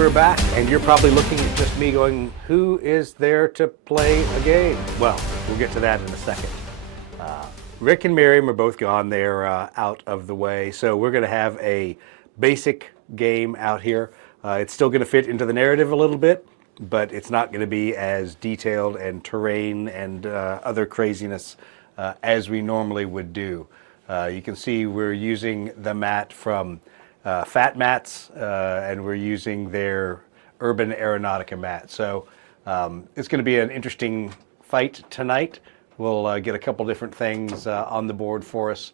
we're back, and you're probably looking at just me going, who is there to play a game? Well, we'll get to that in a second. Rick and Miriam are both gone. They're out of the way, so we're going to have a basic game out here. It's still going to fit into the narrative a little bit, but it's not going to be as detailed and terrain and other craziness as we normally would do. You can see we're using the mat from Fat Mats, and we're using their Urban Aeronautica mat. So it's going to be an interesting fight tonight. We'll get a couple different things on the board for us,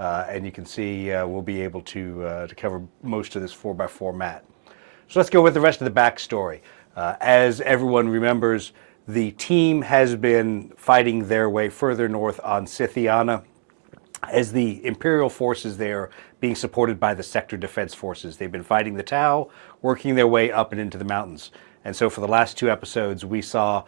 and you can see we'll be able to cover most of this 4x4 mat. So let's go with the rest of the backstory. As everyone remembers, the team has been fighting their way further north on Scythiana, as the Imperial forces there being supported by the sector defense forces. They've been fighting the Tau, working their way up and into the mountains. And so for the last two episodes, we saw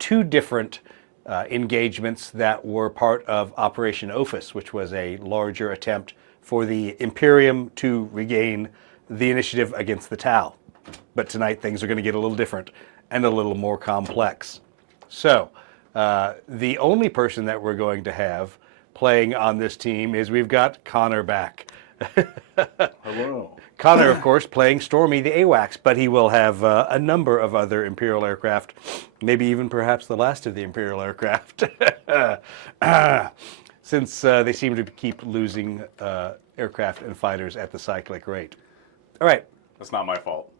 two different engagements that were part of Operation Ophis, which was a larger attempt for the Imperium to regain the initiative against the Tau. But tonight things are going to get a little different and a little more complex. So the only person that we're going to have playing on this team is we've got Connor back. Hello. Connor, of course, playing Stormy the AWACS, but he will have a number of other Imperial aircraft, maybe even perhaps the last of the Imperial aircraft, since they seem to keep losing aircraft and fighters at the cyclic rate. All right. That's not my fault.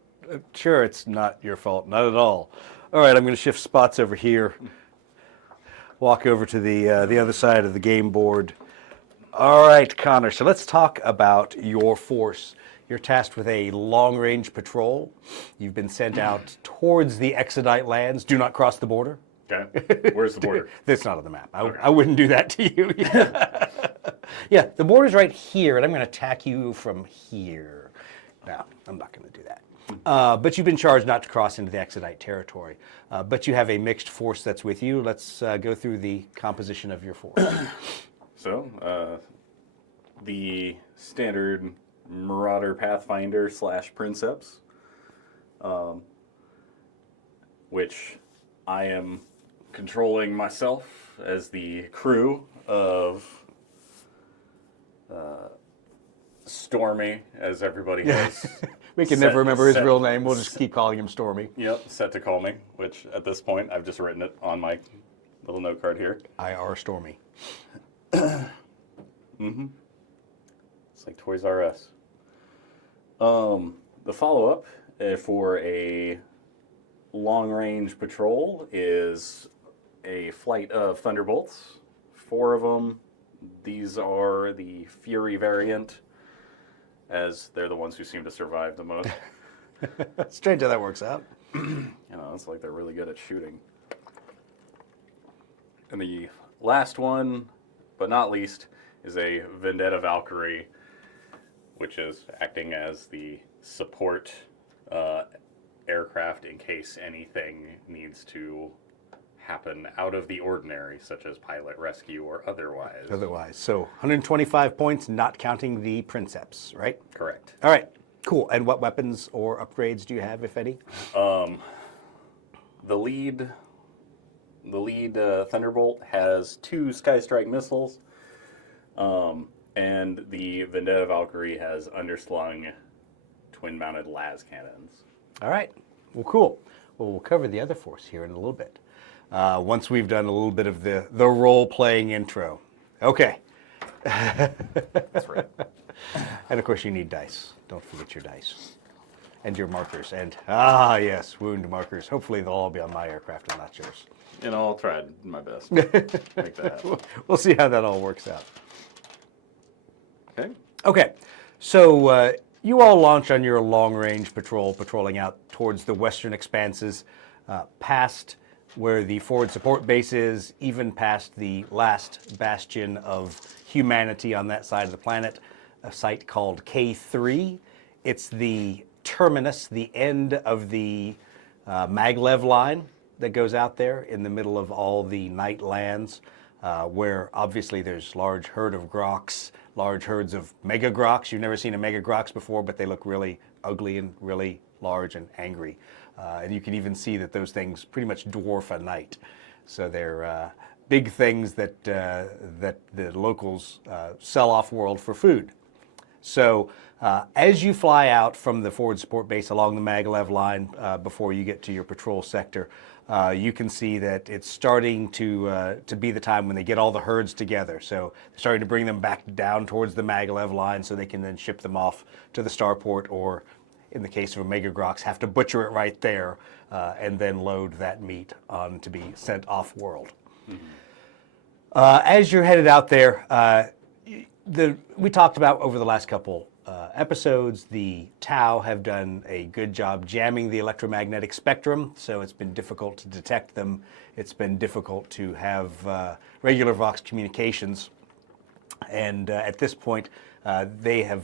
Sure, it's not your fault, not at all. All right, I'm going to shift spots over here, walk over to the other side of the game board. All right, Connor, so let's talk about your force. You're tasked with a long-range patrol. You've been sent out towards the Exodite lands. Do not cross the border. Okay. Where's the border? That's not on the map. I wouldn't do that to you. Yeah, the border's right here, and I'm going to attack you from here. No, I'm not going to do that. But you've been charged not to cross into the Exodite territory. But you have a mixed force that's with you. Let's go through the composition of your force. So, the standard Marauder Pathfinder / Princeps, which I am controlling myself as the crew of Stormy, as everybody has. We can never remember his real name. We'll just keep calling him Stormy. Yep, set to call me, which at this point I've just written it on my little note card here. IR Stormy. Mm-hmm. It's like Toys R Us. The follow-up for a long-range patrol is a flight of Thunderbolts. 4 of them. These are the Fury variant, as they're the ones who seem to survive the most. Strange how that works out. You know, it's like they're really good at shooting. And the last one, but not least, is a Vendetta Valkyrie, which is acting as the support aircraft in case anything needs to happen out of the ordinary, such as pilot rescue or otherwise. So 125 points, not counting the Princeps, right? Correct. All right, cool. And what weapons or upgrades do you have, if any? The lead Thunderbolt has 2 Sky Strike missiles, and the Vendetta Valkyrie has underslung twin-mounted las cannons. All right. Well, cool. Well, we'll cover the other force here in a little bit. Once we've done a little bit of the role-playing intro. Okay. That's right. And of course you need dice. Don't forget your dice. And your markers. And, yes, wound markers. Hopefully they'll all be on my aircraft and not yours. You know, I'll try my best to make that happen. We'll see how that all works out. Okay. Okay. So you all launch on your long-range patrol, patrolling out towards the western expanses, past where the forward support base is, even past the last bastion of humanity on that side of the planet, a site called K3. It's the terminus, the end of the maglev line that goes out there in the middle of all the night lands, where obviously there's large herd of groks, large herds of mega groks. You've never seen a mega groks before, but they look really ugly and really large and angry. And you can even see that those things pretty much dwarf a knight. So they're big things that, that the locals sell off-world for food. So as you fly out from the forward support base along the maglev line before you get to your patrol sector, you can see that it's starting to be the time when they get all the herds together. So they're starting to bring them back down towards the maglev line so they can then ship them off to the starport, or in the case of Omega Grox, have to butcher it right there and then load that meat on to be sent off-world. As you're headed out there, we talked about over the last couple episodes, the Tau have done a good job jamming the electromagnetic spectrum, so it's been difficult to detect them. It's been difficult to have regular Vox communications. And at this point, the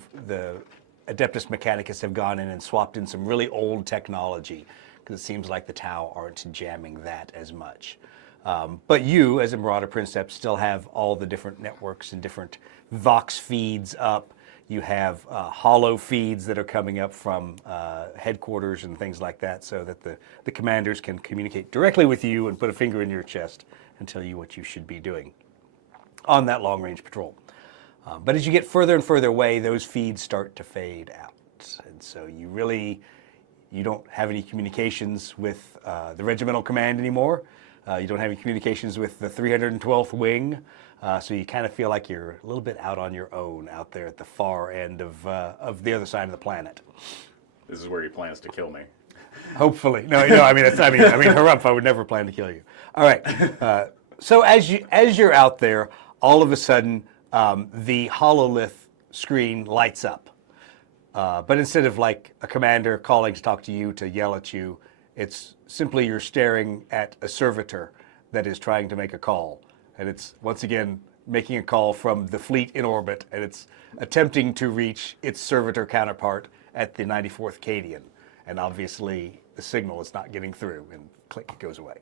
Adeptus Mechanicus have gone in and swapped in some really old technology, because it seems like the Tau aren't jamming that as much. But you, as a Marauder Princeps, still have all the different networks and different Vox feeds up. You have hollow feeds that are coming up from headquarters and things like that, so that the commanders can communicate directly with you and put a finger in your chest and tell you what you should be doing on that long-range patrol. But as you get further and further away, those feeds start to fade out. And so you don't have any communications with the regimental command anymore. You don't have any communications with the 312th Wing. So you kind of feel like you're a little bit out on your own out there at the far end of the other side of the planet. This is where he plans to kill me. Hopefully. No, I mean, Harumph, I would never plan to kill you. All right. So as you're out there, all of a sudden, the hololith screen lights up. But instead of like a commander calling to talk to you, to yell at you, it's simply you're staring at a servitor that is trying to make a call. And it's, once again, making a call from the fleet in orbit, and it's attempting to reach its servitor counterpart at the 94th Cadian. And obviously, the signal is not getting through, and click, it goes away.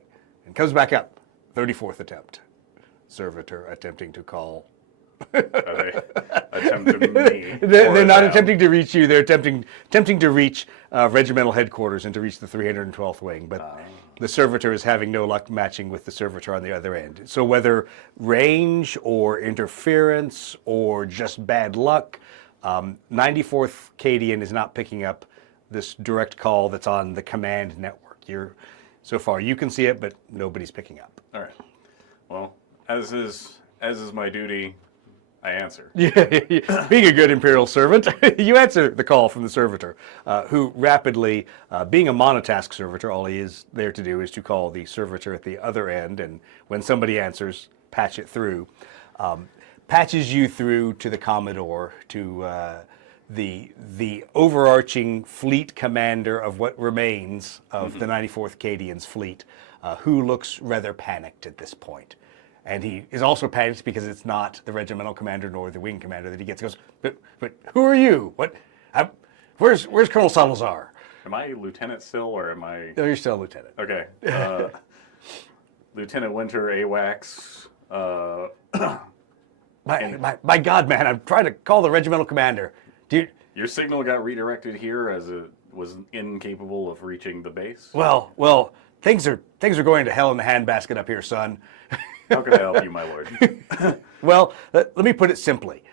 And comes back up, 34th attempt. Servitor attempting to call. Attempting me. They're not attempting to reach you. They're attempting to reach regimental headquarters and to reach the 312th Wing. But the servitor is having no luck matching with the servitor on the other end. So whether range or interference or just bad luck, 94th Cadian is not picking up this direct call that's on the command network. So far you can see it, but nobody's picking up. All right. Well, as is my duty, I answer. Yeah, being a good Imperial servant, you answer the call from the servitor, who rapidly, being a monotask servitor, all he is there to do is to call the servitor at the other end, and when somebody answers, patch it through. Patches you through to the Commodore, to the overarching fleet commander of what remains of the 94th Cadian's fleet, who looks rather panicked at this point. And he is also panicked because it's not the regimental commander nor the wing commander that he gets. He goes, but who are you? What? Where's Colonel Salazar? Am I lieutenant still, or am I? No, you're still a lieutenant. Okay. Lieutenant Winter, AWACS. My God, man! I'm trying to call the regimental commander. Your signal got redirected here as it was incapable of reaching the base. Well, things are going to hell in the handbasket up here, son. How can I help you, my lord? Well, let me put it simply.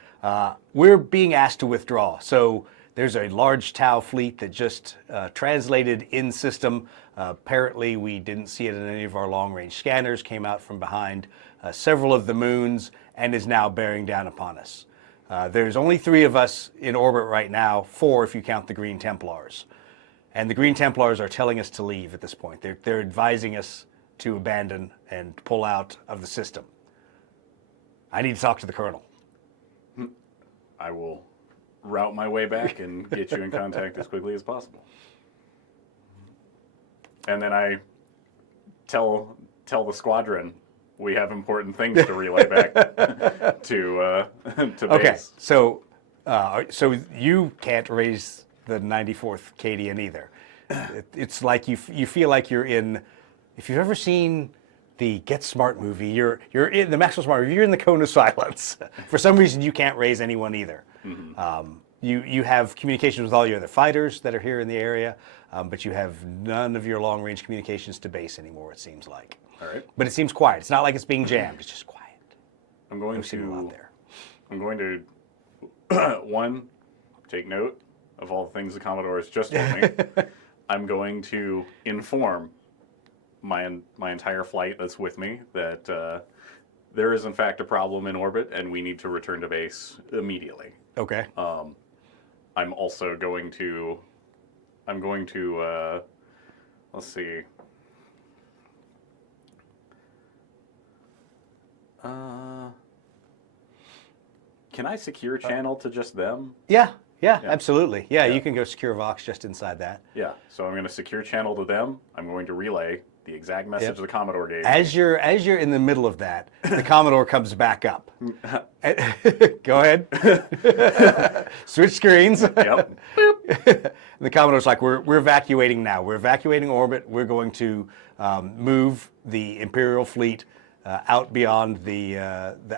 We're being asked to withdraw. So there's a large Tau fleet that just translated in system. Apparently, we didn't see it in any of our long-range scanners, came out from behind several of the moons, and is now bearing down upon us. There's only 3 of us in orbit right now, 4 if you count the Green Templars. And the Green Templars are telling us to leave at this point. They're advising us to abandon and pull out of the system. I need to talk to the colonel. I will route my way back and get you in contact as quickly as possible. And then I tell the squadron we have important things to relay back to base. Okay, so you can't raise the 94th Cadian either. It's like you feel like you're in. If you've ever seen the Get Smart movie, you're in the Maxwell Smart movie, you're in the cone of silence. For some reason, you can't raise anyone either. Mm-hmm. You have communications with all your other fighters that are here in the area. but you have none of your long-range communications to base anymore, it seems like. All right. But it seems quiet. It's not like it's being jammed. It's just quiet. I'm going No signal out to. there. I'm going to. One, take note of all the things the Commodore has just told me. I'm going to inform my entire flight that's with me that there is in fact a problem in orbit and we need to return to base immediately. Okay. I'm also going to. Let's see. Can I secure channel to just them? Yeah, absolutely. Yeah, you can go secure Vox just inside that. Yeah, so I'm going to secure channel to them. I'm going to relay the exact message the Commodore gave me. As you're in the middle of that, the Commodore comes back up. Go ahead. Switch screens. Yep. The Commodore's like, we're evacuating now. We're evacuating orbit. We're going to move the Imperial fleet out beyond the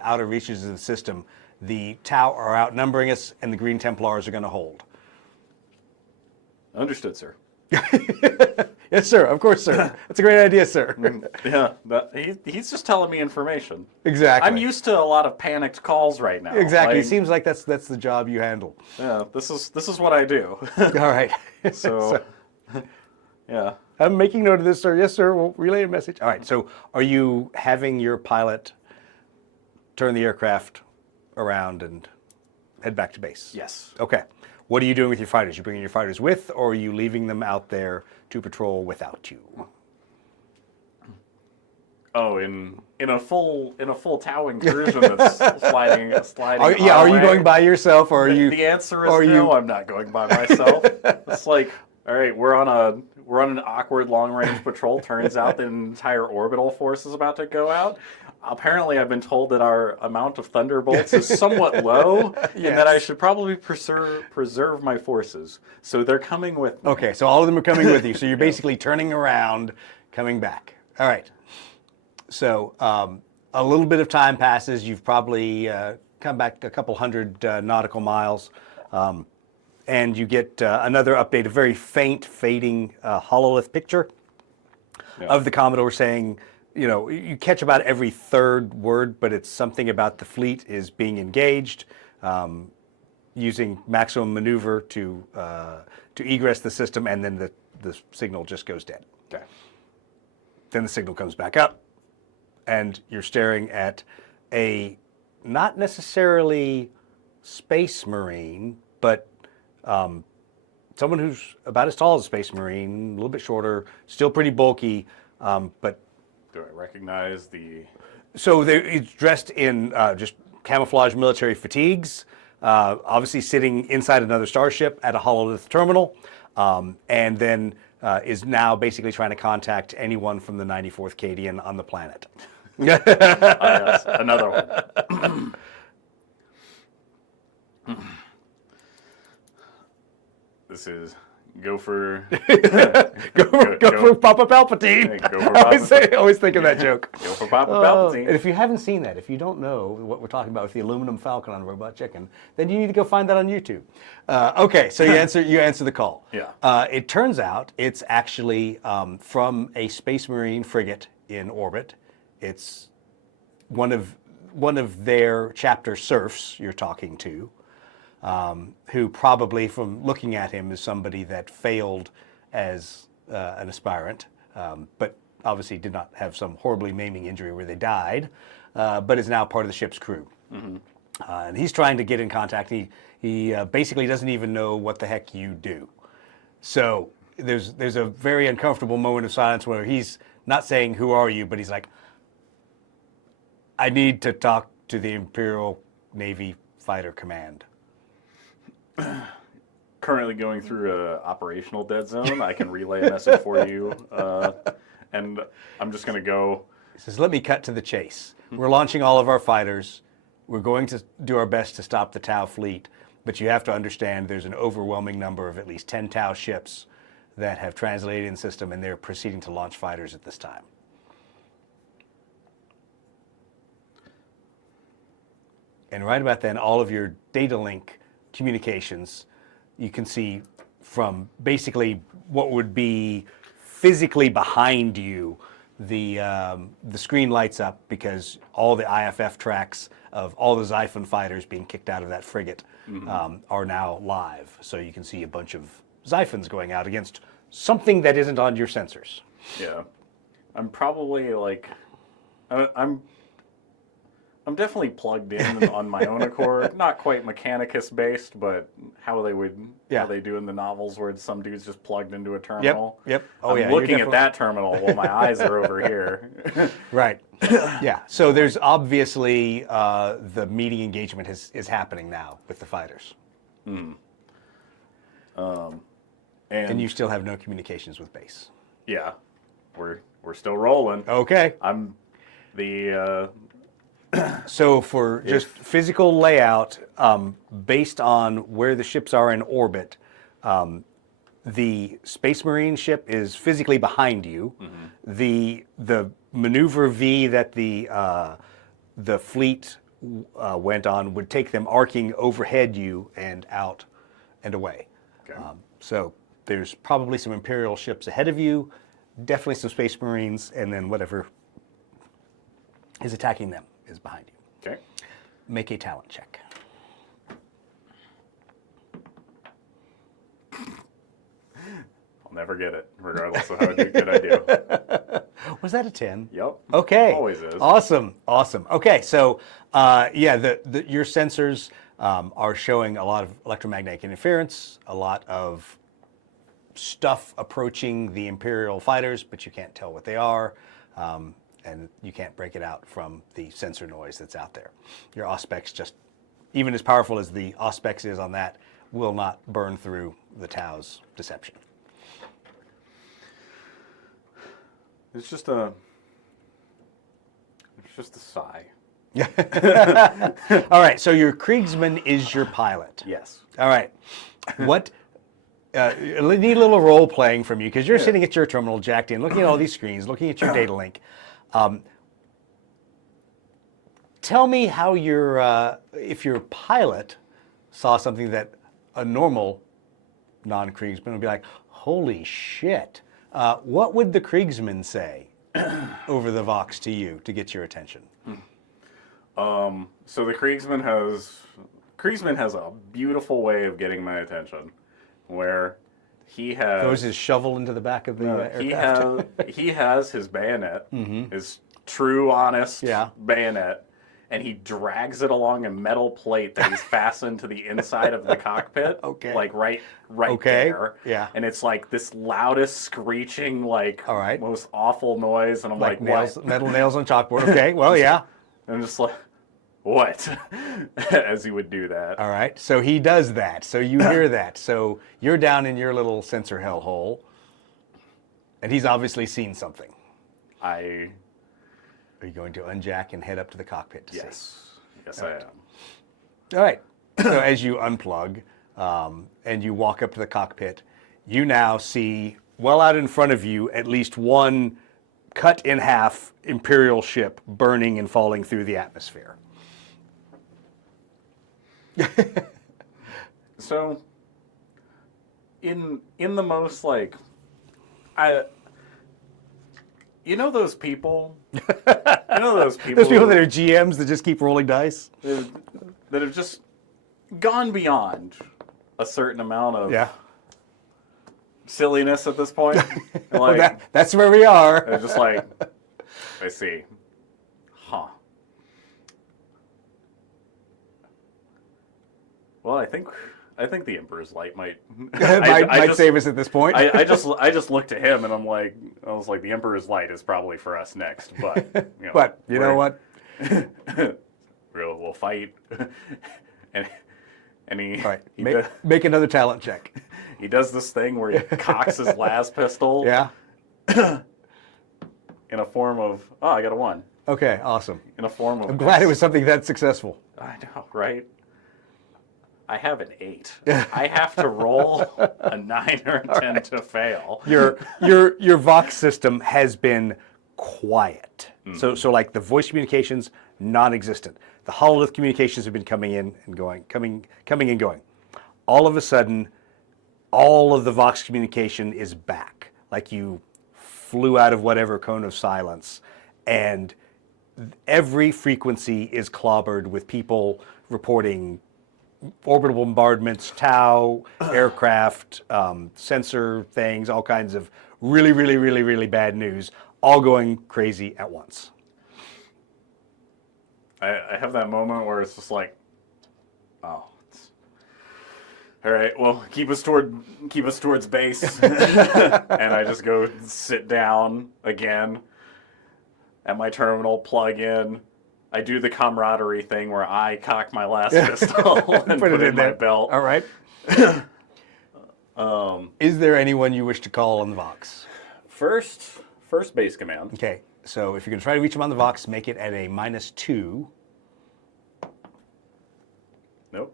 outer reaches of the system. The Tau are outnumbering us, and the Green Templars are going to hold. Understood, sir. Yes, sir. Of course, sir. That's a great idea, sir. Yeah, he's just telling me information. Exactly. I'm used to a lot of panicked calls right now. Exactly. Like, It seems like that's the job you handle. yeah, this is what I do. All right. So, yeah. I'm making note of this, sir. Yes, sir. We'll relay a message. All right. So, are you having your pilot turn the aircraft around and head back to base? Yes. Okay. What are you doing with your fighters? You bringing your fighters with, or are you leaving them out there to patrol without you? Oh, in a full Tau incursion that's sliding. Are you going by yourself, or are you? The answer is no. I'm not going by myself. It's like, all right, we're on an awkward long range patrol. Turns out the entire orbital force is about to go out. Apparently, I've been told that our amount of thunderbolts is somewhat low, and that I should probably preserve my forces. So they're coming with me. Okay, so all of them are coming with you. So you're basically turning around, coming back. All right. So a little bit of time passes. You've probably come back a couple hundred nautical miles, and you get another update, a very faint, fading hololith picture of the Commodore saying, you know, you catch about every third word, but it's something about the fleet is being engaged, using maximum maneuver to egress the system, and then the signal just goes dead. Okay. Then the signal comes back up, and you're staring at a not necessarily space marine, but someone who's about as tall as a space marine, a little bit shorter, still pretty bulky, but Do I recognize the? so he's dressed in just camouflage military fatigues, obviously sitting inside another starship at a hololith terminal, and then is now basically trying to contact anyone from the 94th Cadian on the planet. Yes, another one. This is go for Go for Papa Palpatine. Go for I always think of that joke. Go for Papa And Palpatine. if you haven't seen that, if you don't know what we're talking about with the aluminum falcon on Robot Chicken, then you need to go find that on YouTube. Okay, so you answer the call. Yeah. It turns out it's actually from a Space Marine frigate in orbit. It's one of their chapter serfs you're talking to, who probably, from looking at him, is somebody that failed as an aspirant, but obviously did not have some horribly maiming injury where they died, but is now part of the ship's crew. Mm-hmm. And he's trying to get in contact. He basically doesn't even know what the heck you do. So there's a very uncomfortable moment of silence where he's not saying, "Who are you?" but he's like, "I need to talk to the Imperial Navy Fighter Command." Currently going through a operational dead zone. I can relay a message for you, and I'm just going to go. He says, "Let me cut to the chase. We're launching all of our fighters. We're going to do our best to stop the Tau fleet, but you have to understand there's an overwhelming number of at least 10 Tau ships that have translated in the system, and they're proceeding to launch fighters at this time." And right about then, all of your data link communications, you can see from basically what would be physically behind you. The screen lights up because all the IFF tracks of all the Xiphon fighters being kicked out of that frigate are now live. So you can see a bunch of Xiphons going out against something that isn't on your sensors. Yeah. I'm probably like, I'm definitely plugged in on my own accord. Not quite Mechanicus based, but how they do in the novels where some dude's just plugged into a terminal. Yep. I'm looking at that terminal while my eyes are over here. Right. Yeah. So there's obviously the meeting engagement is happening now with the fighters. And you still have no communications with base. Yeah. We're still rolling. Okay. I'm the So for just physical layout, based on where the ships are in orbit, the Space Marine ship is physically behind you. The maneuver V that the fleet went on would take them arcing overhead you and out and away. Okay. So there's probably some Imperial ships ahead of you, definitely some Space Marines, and then whatever is attacking them is behind you. Okay. Make a talent check. I'll never get it, regardless of how good I do. Was that a 10? Yep. Okay. Always is. Awesome. Okay, so yeah, your sensors are showing a lot of electromagnetic interference, a lot of stuff approaching the Imperial fighters, but you can't tell what they are. And you can't break it out from the sensor noise that's out there. Your Auspex, just even as powerful as the Auspex is on that, will not burn through the Tau's deception. It's just a sigh. All right, so your Kriegsman is your pilot. Yes. All right. What? Need a little role playing from you because you're sitting at your terminal, jacked in, looking at all these screens, looking at your data link. Tell me how if your pilot saw something that a normal non-Kriegsman would be like, holy shit. What would the Kriegsman say over the Vox to you to get your attention? So the Kriegsman has a beautiful way of getting my attention, where he throws his shovel into the back of the aircraft. he has his bayonet, his true, honest bayonet, and he drags it along a metal plate that he's fastened to the inside of the cockpit. Okay. Like right there. Yeah. And it's like this loudest screeching, like most awful noise. And I'm like nails, what? Metal nails on chalkboard. Okay, well, yeah. And I'm just like, what? As he would do that. All right, so he does that. So you hear that. So you're down in your little sensor hellhole, and he's obviously seen something. Are you going to unjack and head up to the cockpit to see? Yes, I am. All right. So as you unplug and you walk up to the cockpit, you now see well out in front of you at least one cut in half Imperial ship burning and falling through the atmosphere. So, in the most like, you know those people? Those people that are GMs that just keep rolling dice? That have just gone beyond a certain amount of silliness at this point. Like, that's where we are. They're just like, I see. Huh. Well, I think the Emperor's Light might save us at this point. I just looked at him and I was like, the Emperor's Light is probably for us next, but you know what? We'll fight. and he, all right, make another talent check. He does this thing where he cocks his las pistol. Yeah. In a form of I got a 1. Okay, awesome. In a form of I'm glad it was something that successful. I know, right? I have an 8. I have to roll a 9 or a 10 to fail. Your Vox system has been quiet. So like the voice communications, non-existent. The hololith communications have been coming in and going, coming and going. All of a sudden, all of the Vox communication is back, like you flew out of whatever cone of silence, and every frequency is clobbered with people reporting orbital bombardments, Tau, aircraft, sensor things, all kinds of really, really, really, really bad news, all going crazy at once. I have that moment where it's just like, oh, all right. Well, keep us towards base, and I just go sit down again at my terminal, plug in. I do the camaraderie thing where I cock my last pistol and put it in my belt. All right. Is there anyone you wish to call on the Vox? First base command. Okay, so if you're going to try to reach them on the Vox, make it at a -2. Nope.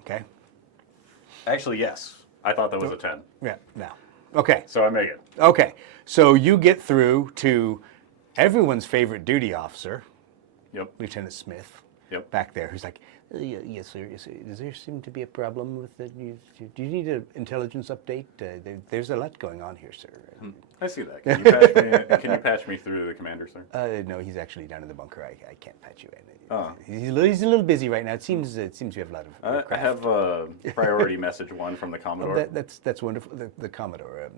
Okay. Actually, yes. I thought that was a 10. Yeah, no. Okay. So I make it. Okay, so you get through to everyone's favorite duty officer, Yep. Lieutenant Smith, Yep. back there, who's like, yes, sir. Yes, sir. Does there seem to be a problem with the? Do you need an intelligence update? There's a lot going on here, sir. I see that. Can you patch me through the commander, sir? No, he's actually down in the bunker. I can't patch you in. Oh. He's a little busy right now. It seems you have a lot of I aircraft. have a priority message 1 from the Commodore. That's wonderful. The Commodore,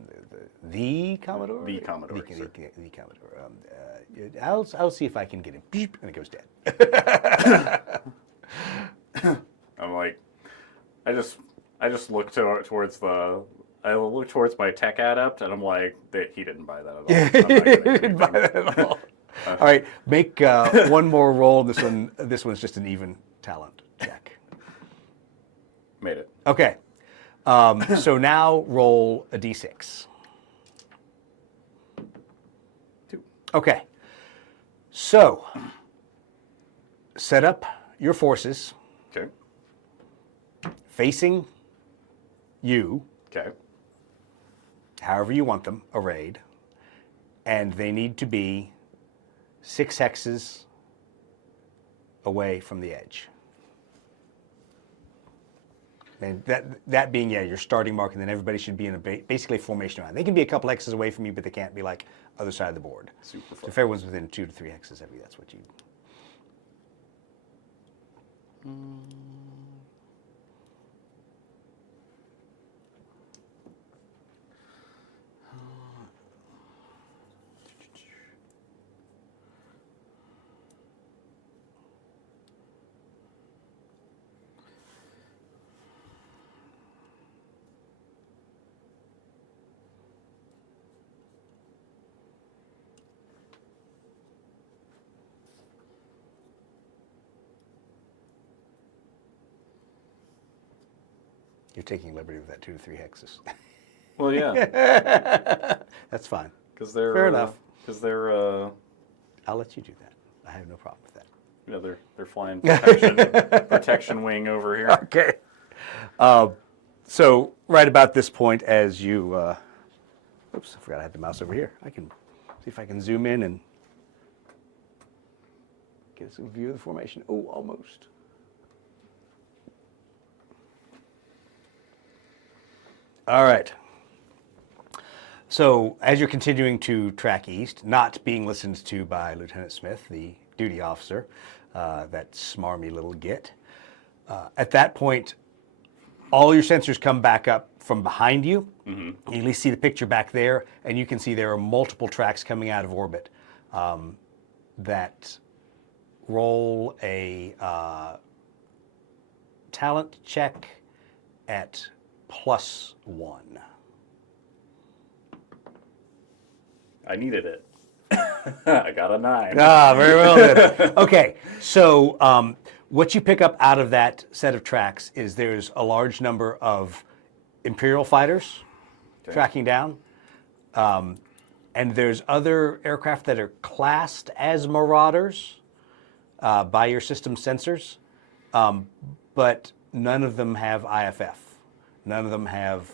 the Commodore, The Commodore, the, sir. the Commodore. I'll see if I can get him. Beep, and it goes dead. I'm like, I just look towards my tech adept, and I'm like, he didn't buy that at all. I'm not gonna do anything. Buy that at all. All right, make one more roll. This one's just an even talent check. Made it. Okay. So now roll a d6. 2. Okay. So set up your forces Okay. facing you, Okay. however you want them arrayed, and they need to be 6 hexes away from the edge. And that being, yeah, your starting mark, and then everybody should be in a basically formation around. They can be a couple hexes away from you, but they can't be like other side of the board. Super So fun. if everyone's within 2 to 3 hexes of you, that's what you. You're taking liberty with that 2 to 3 hexes. Well, yeah, That's fine. because they're Fair enough. Because they're I'll let you do that. I have no problem with that. you know, they're flying protection wing over here. Okay. So right about this point, as you, oops, I forgot I had the mouse over here. I can see if I can zoom in and get us a view of the formation. Oh, almost. All right. So as you're continuing to track east, not being listened to by Lieutenant Smith, the duty officer, that smarmy little git, at that point, all your sensors come back up from behind you. You at least see the picture back there, and you can see there are multiple tracks coming out of orbit that roll a talent check at +1. I needed it. I got a 9. Ah, very well then. Okay, so what you pick up out of that set of tracks is there's a large number of Imperial fighters tracking down, and there's other aircraft that are classed as Marauders by your system sensors, but none of them have IFF. None of them have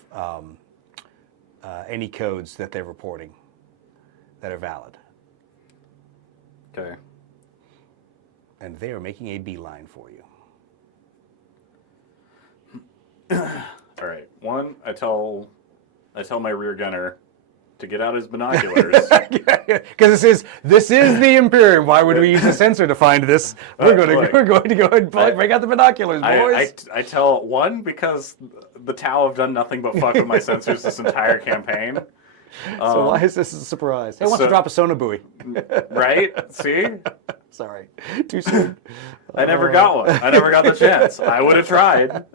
any codes that they're reporting that are valid. Okay. And they are making a beeline for you. Are All right. One, I tell my rear gunner to get out his binoculars. Because this is the Imperium. Why would we use a sensor to find this? We're going to go ahead and break out the binoculars, boys. I tell one because the Tau have done nothing but fuck with my sensors this entire campaign. So why is this a surprise? Hey, wants to drop a sonar buoy. Right? See? Sorry, too soon. I never got one. I never got the chance. I would have tried.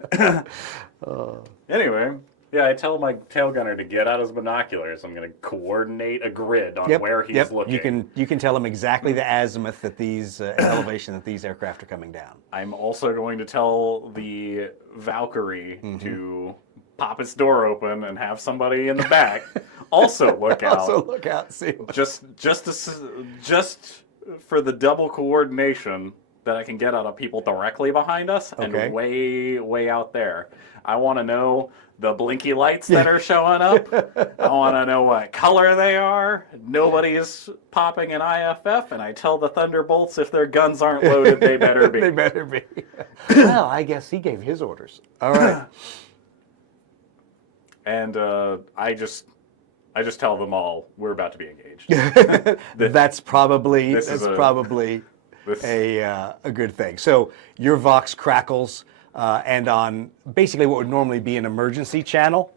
Anyway, yeah, I tell my tail gunner to get out his binoculars. I'm going to coordinate a grid on where he's looking. You can tell him exactly the azimuth that these elevation that these aircraft are coming down. I'm also going to tell the Valkyrie to pop its door open and have somebody in the back also look out. Also look out, see. Just for the double coordination that I can get out of people directly behind us and way out there. I want to know the blinky lights that are showing up. I want to know what color they are. Nobody's popping an IFF, and I tell the Thunderbolts if their guns aren't loaded, they better be. They better be. Well, I guess he gave his orders. All right. And I just tell them all we're about to be engaged. That's probably a good thing. So your Vox crackles, and on basically what would normally be an emergency channel,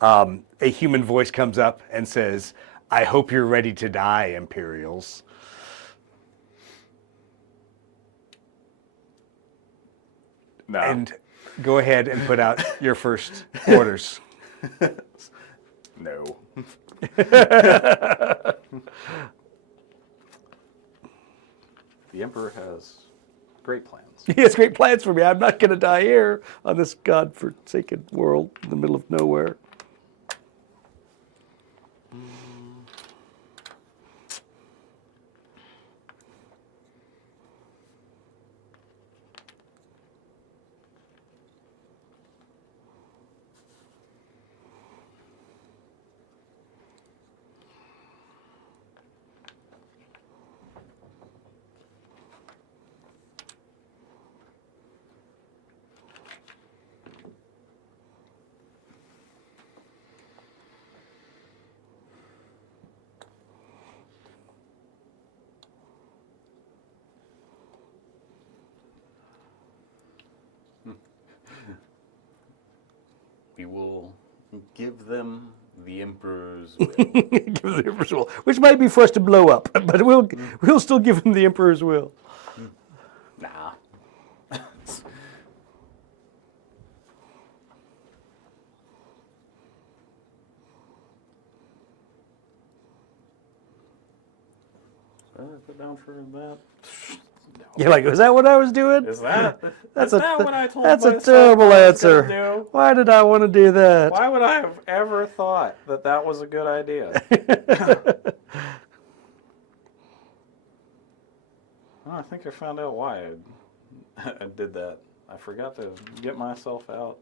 a human voice comes up and says, "I hope you're ready to die, Imperials." No. And go ahead and put out your first orders. No. The Emperor has great plans. He has great plans for me. I'm not going to die here on this godforsaken world in the middle of nowhere. We will give them the Emperor's will. Give them the Emperor's will, which might be for us to blow up, but we'll still give them the Emperor's will. Nah. Put down for that. You're like, was that what I was doing? Is that what I told That's myself a terrible I was gonna answer. do? Why did I want to do that? Why would I have ever thought that that was a good idea? Well, I think I found out why I did that. I forgot to get myself out.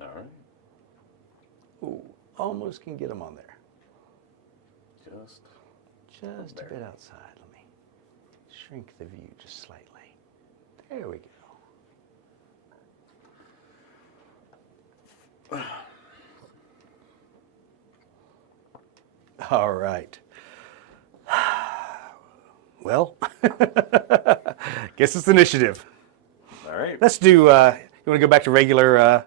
All right. Ooh, almost can get him on there. Just a bit outside. Let me shrink the view just slightly. There we go. All right. Well, guess it's initiative. all right. Let's do, you want to go back to regular?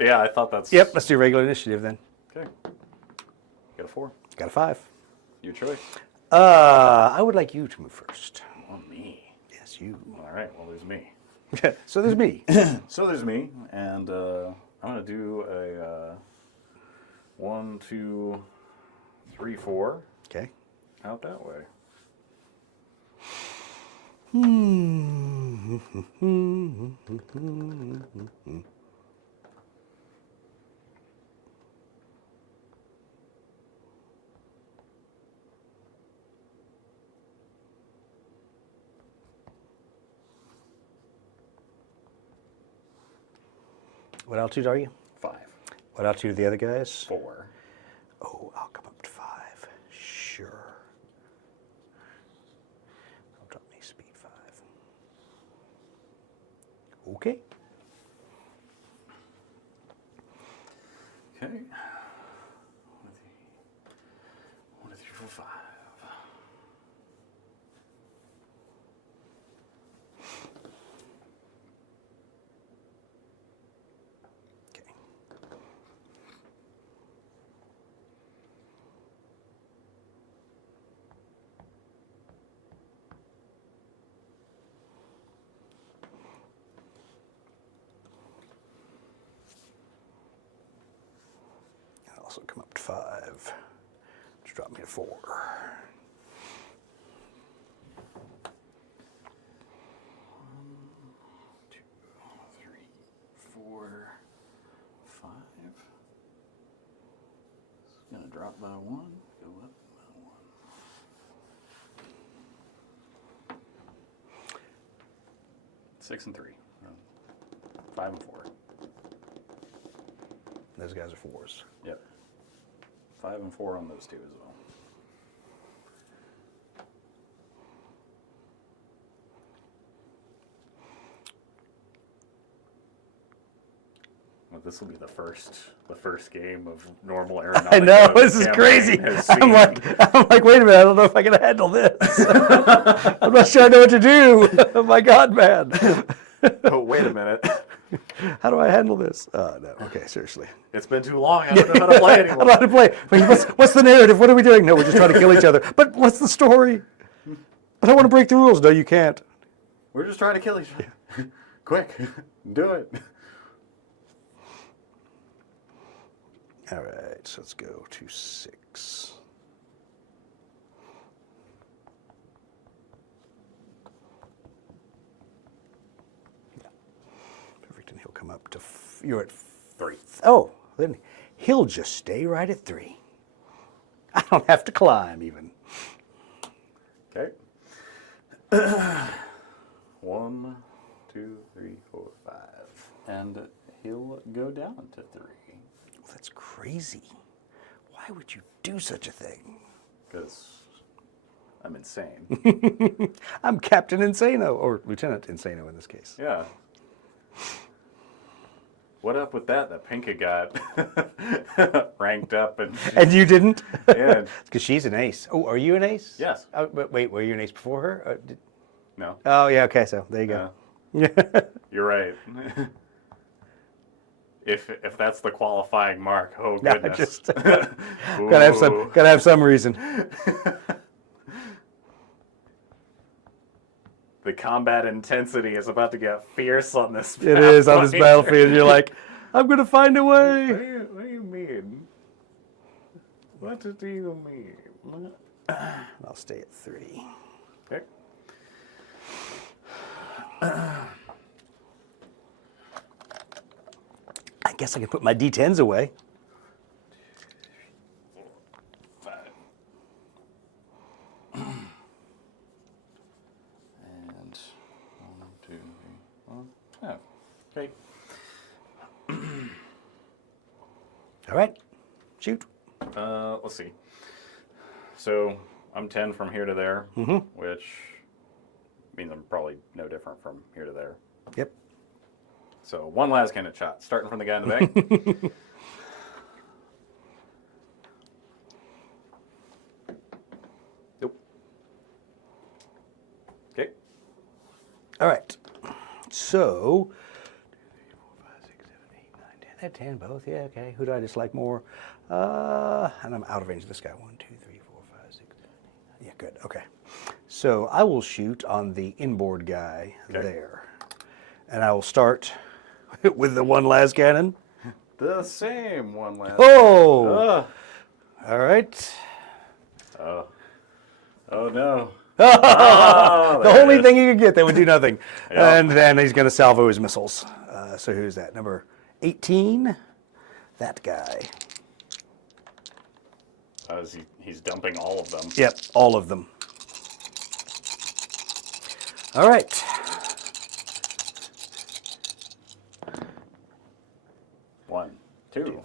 Yeah, I thought that's. Yep, let's do regular initiative then. Okay. Got a 4. Got a 5. Your choice. I would like you to move first. On me. Yes, you. All right. Well, there's me. So there's me. So there's me, and I'm gonna do a 1, 2, 3, 4 Okay. out that way. What altitude are you? 5. What altitude are the other guys? 4. Oh, I'll come up to 5. Sure. Okay. 1, 2, 3, 4, 5. Okay. I'll also come up to 5. Just drop me to 4. 2, 3, 4, 5. It's gonna drop by 1, go up by 1. 6 and 3. 5 and 4. Those guys are 4s. Yep. 5 and 4 on those two as well. Well, this will be the first game of normal Aeronautica. I know, this is crazy. I'm like, wait a minute, I don't know if I can handle this. I'm not sure I know what to do. Oh my God, man. Oh, wait a minute. How do I handle this? No, okay, seriously. It's been too long. I don't know how to play I anymore. don't know how to play. Wait, what's the narrative? What are we doing? No, we're just trying to kill each other. But what's the story? But I want to break the rules. No, you can't. We're just trying to kill each other. Quick, do it. All right, so let's go to 6. Yeah. Perfect, and he'll come up to, you're at 3. Oh, then he'll just stay right at 3. I don't have to climb even. Okay. 1, 2, 3, 4, 5. And he'll go down to 3. That's crazy. Why would you do such a thing? Because I'm insane. I'm Captain Insano, or Lieutenant Insano in this case. Yeah. What up with that? That Pinka got ranked up and... And you didn't? Yeah. Because she's an ace. Oh, are you an ace? Yes. But wait, were you an ace before her? No. Oh, yeah, okay, so there you go. Yeah. You're right. If that's the qualifying mark, oh No, goodness. just gotta have some reason. The combat intensity is about to get fierce on this. It is on this battlefield. You're like, I'm gonna find a way. What do you mean? What do you mean? I'll stay at 3. Okay. I guess I can put my D10s away. 5. And 1, 2, 3, 4, 5. Okay. All right, shoot. Let's see. So I'm 10 from here to there, which means I'm probably no different from here to there. Yep. So one last cannon shot, starting from the guy in the back. Nope. Okay. All right. So, 2, 3, 4, 5, 6, 7, 8, 9, 10. That 10 both. Yeah, okay. Who do I dislike more? And I'm out of range of this guy. 1, 2, 3, 4, 5, 6, 7, 8, 9. Yeah, good. Okay. So I will shoot on the inboard guy there. And I will start with the one las cannon. The same one last. Oh! All right. Oh. Oh no. The only thing he could get that would do nothing. Yep. And then he's going to salvo his missiles. So who's that? Number 18? That guy. He's dumping all of them. Yep, all of them. All right. One, two.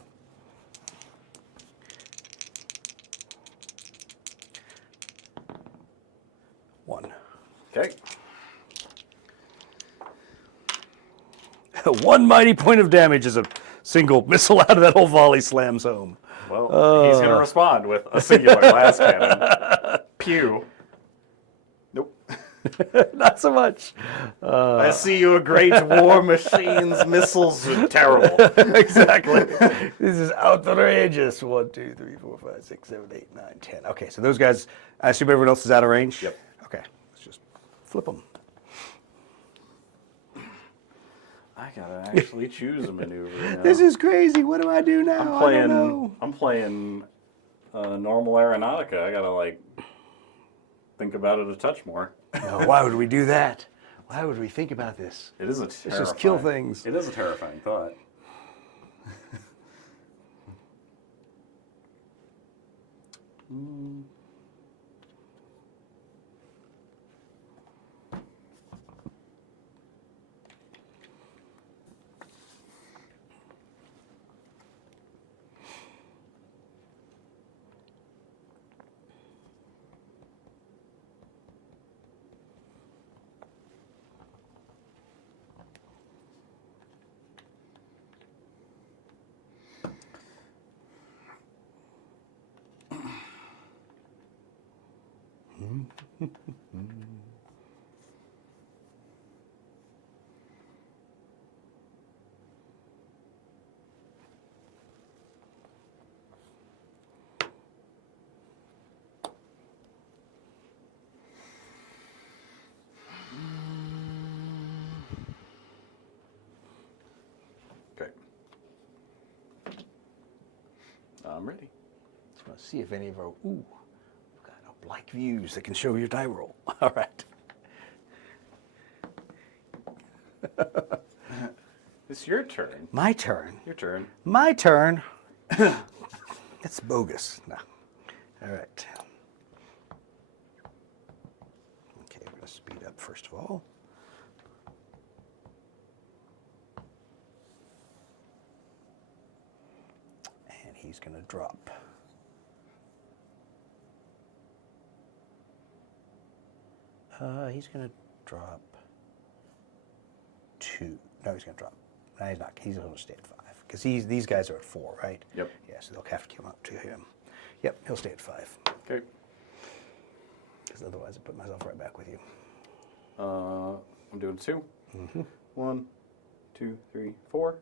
One. Okay. One mighty point of damage is a single missile out of that whole volley slams home. Well, he's going to respond with a singular glass cannon. Pew. Nope. Not so much. I see your great war machines. Missiles are terrible. Exactly. This is outrageous. 1, 2, 3, 4, 5, 6, 7, 8, 9, 10. Okay, so those guys, I assume everyone else is out of range? Yep. Okay, let's just flip them. I gotta actually choose a maneuver now. This is crazy. What do I do now? I'm playing normal Aeronautica. I gotta like think about it a touch more. No, why would we do that? Why would we think about this? It is a Let's terrifying. just kill things. It is a terrifying thought. Okay. I'm ready. Just want to see if any of our, we've got oblique views that can show your die roll. All right. It's your turn. My turn. Your turn. My turn. That's bogus. No. All right. Okay, we're going to speed up first of all. And he's going to drop. He's going to drop 2. No, he's going to drop. No, he's not. He's going to stay at 5. Because these guys are at 4, right? Yep. Yeah, so they'll have to come up to him. Yep, he'll stay at 5. Okay. Because otherwise I put myself right back with you. I'm doing 2. Mm-hmm. 1, 2, 3, 4.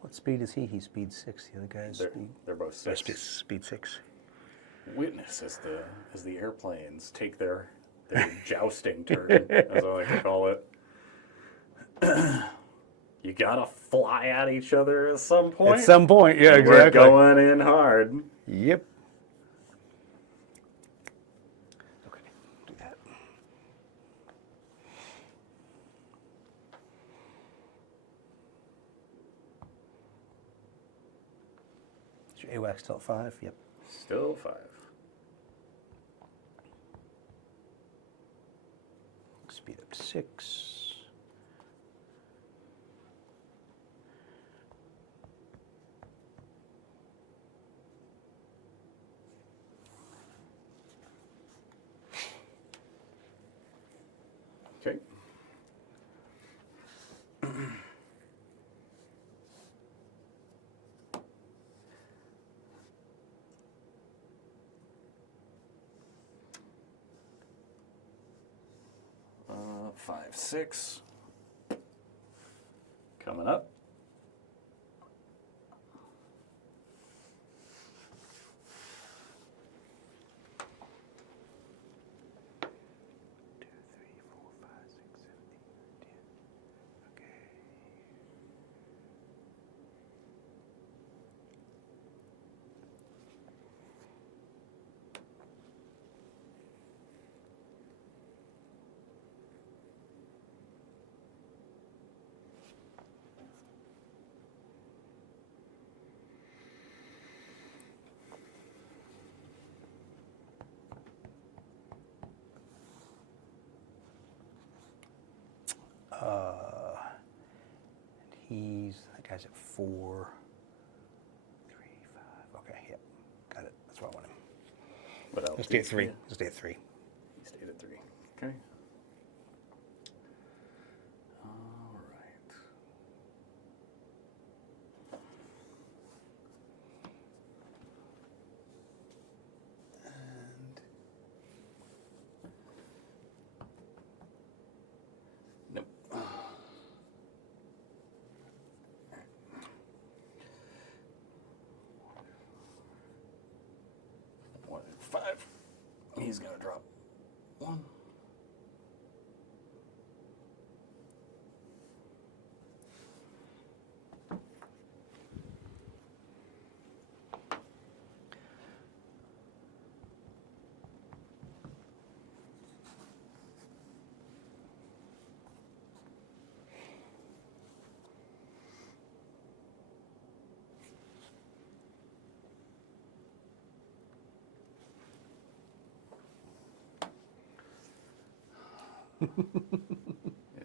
What speed is he? He's speed 6. The other guy's speed. They're both 6. Speed 6. Witness as the airplanes take their jousting turn, as I like to call it. You gotta fly at each other at some point. At some point, yeah, exactly. We're going in hard. Yep. Okay, do that. Is your AWACS still at 5? Yep. Still 5. Speed up to 6. Okay. Five, 6. Coming up. that guy's at 4, 3, 5. Okay, yep, got it. That's what I want him. What else? Let's stay at 3. Let's stay at 3. He stayed at 3. Okay. All right. And nope. 1, 5. He's gonna drop 1.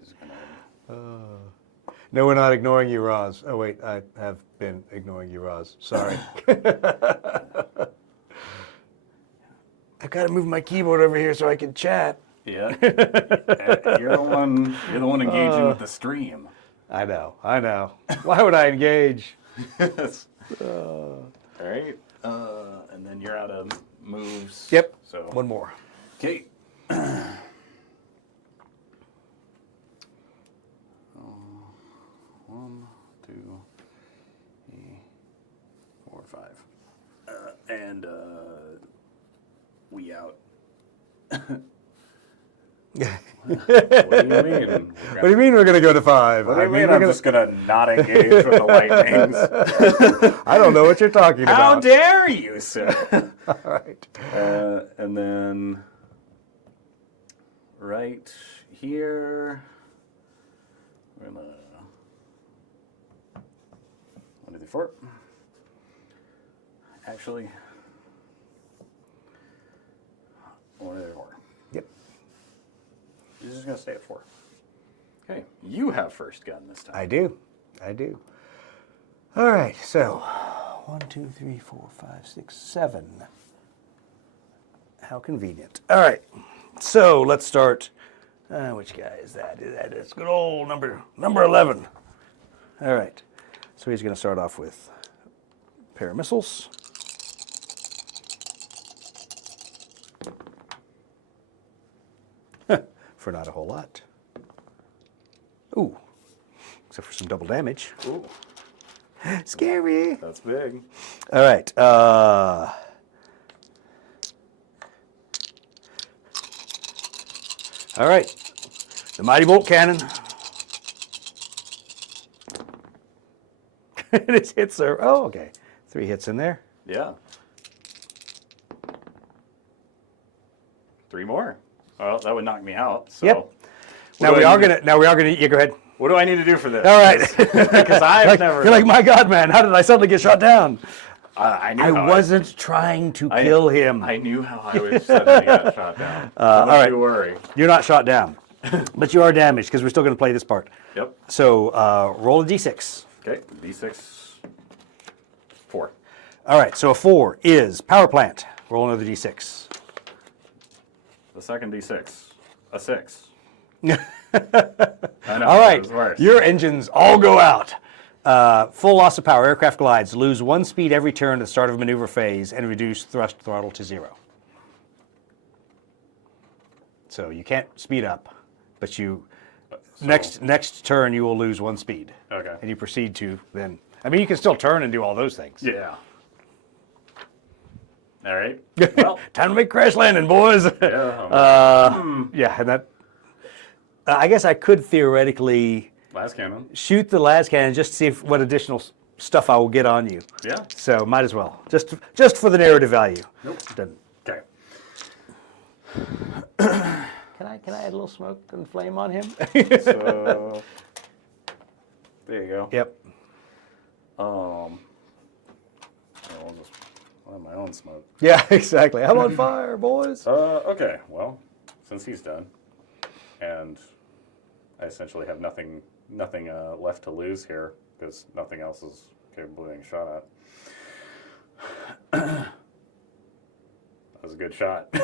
Is gonna No, we're not ignoring you, Roz. Oh, wait, I have been ignoring you, Roz. Sorry. I've got to move my keyboard over here so I can chat. Yeah. You're the one engaging with the stream. I know. Why would I engage? All right. And then you're out of moves. Yep. So One more. okay. 1, 2, 3, 4, 5. And we out. What do you mean? What do you mean we're going to go to 5? What do you mean I'm just going to not engage with the lightnings? I don't know what you're talking How about. dare you, sir? All right. And then right here, we're gonna 1, 2, 3, 4. Actually, 1, 2, 3, 4. Yep. He's just gonna stay at 4. Okay, you have first gun this time. I do. All right, so 1, 2, 3, 4, 5, 6, 7. How convenient. All right, so let's start. Which guy is that? That is good old number 11. All right, so he's going to start off with a pair of missiles. For not a whole lot. Ooh, except for some double damage. Ooh, Scary. that's big. All right. All right. The mighty bolt cannon. And its hits are, oh, okay. 3 hits in there. Yeah. 3 more. Well, that would knock me out. So. Yep. Now we are gonna. Yeah, go ahead. What do I need to do for this? All right. Because I've never. You're like, my God, man! How did I suddenly get shot down? I knew. I how wasn't trying to kill him. I knew how I would suddenly get shot down. All Don't right. you worry. You're not shot down, but you are damaged because we're still going to play this part. Yep. So roll a d6. Okay. D6. 4. All right. So a 4 is power plant. Roll another d6. The second D6. A 6. I know. All right. It was worse. Your engines all go out. Full loss of power. Aircraft glides. Lose 1 speed every turn at the start of a maneuver phase and reduce thrust throttle to 0. So you can't speed up, but you next turn you will lose 1 speed. Okay. And you proceed to then. I mean, you can still turn and do all those things. Yeah. All right. Well. Time to make crash landing, boys. Yeah. Yeah, and that. I guess I could theoretically Last cannon. shoot the las cannon just to see what additional stuff I will get on you. Yeah. So might as well, just for the narrative value. Nope. Doesn't- Okay. Can I add a little smoke and flame on him? So there you go. Yep. I'll just have my own smoke. Yeah, exactly. I'm on fire, boys. Okay. Well, since he's done, and I essentially have nothing left to lose here because nothing else is capable of being shot at. That was a good shot. All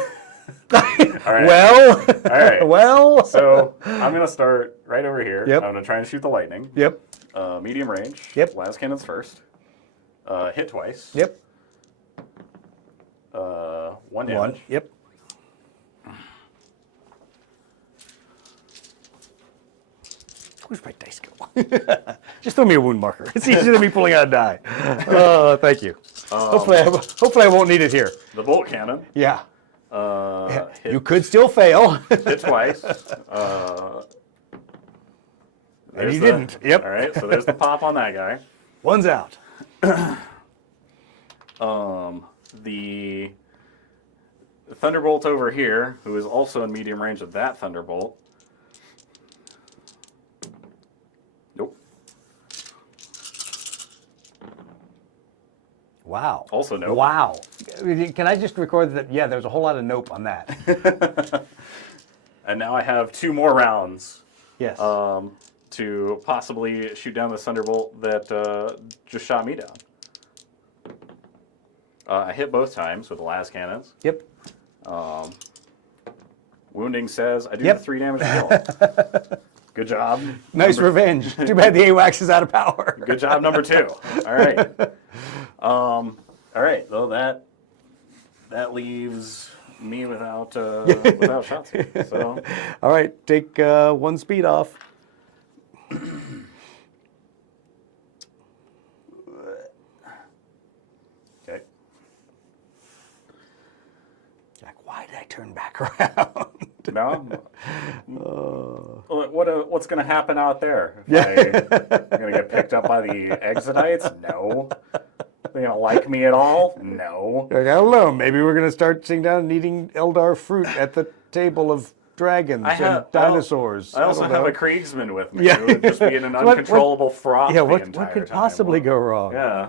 right. Well, all right. Well. So I'm gonna start right over here. Yep. I'm gonna try and shoot the lightning. Yep. Medium range. Yep. Las cannons first. Hit twice. Yep. One damage. Yep. Where's my dice go? Just throw me a wound marker. It's easier than me pulling out a die. Oh, thank you. Hopefully I won't need it here. The bolt cannon. Yeah. Hit, You could still fail. hit twice. And you didn't. Yep. All right, so there's the pop on that guy. One's out. The Thunderbolt over here, who is also in medium range of that Thunderbolt. Nope. Wow. Also nope. Wow. Can I just record that? Yeah, there's a whole lot of nope on that. And now I have 2 more rounds. Yes. To possibly shoot down the Thunderbolt that just shot me down. I hit both times with the las cannons. Yep. Wounding says I do Yep. 3 damage to kill. Good job. Nice revenge. Too bad the AWACS is out of power. Good job, number 2. All right. All right. Well, that leaves me without shots. So. All right. Take 1 speed off. Okay. Jack, why did I turn back around? No. What's going to happen out there? I'm going to get picked up by the Exodites? No. They're going to like me at all? No. I don't know. Maybe we're going to start sitting down and eating Eldar fruit at the table of dragons and dinosaurs. I also don't have know. a Kriegsman with me. Yeah. It would just be in an uncontrollable froth Yeah, the what entire could time. possibly go wrong? Yeah.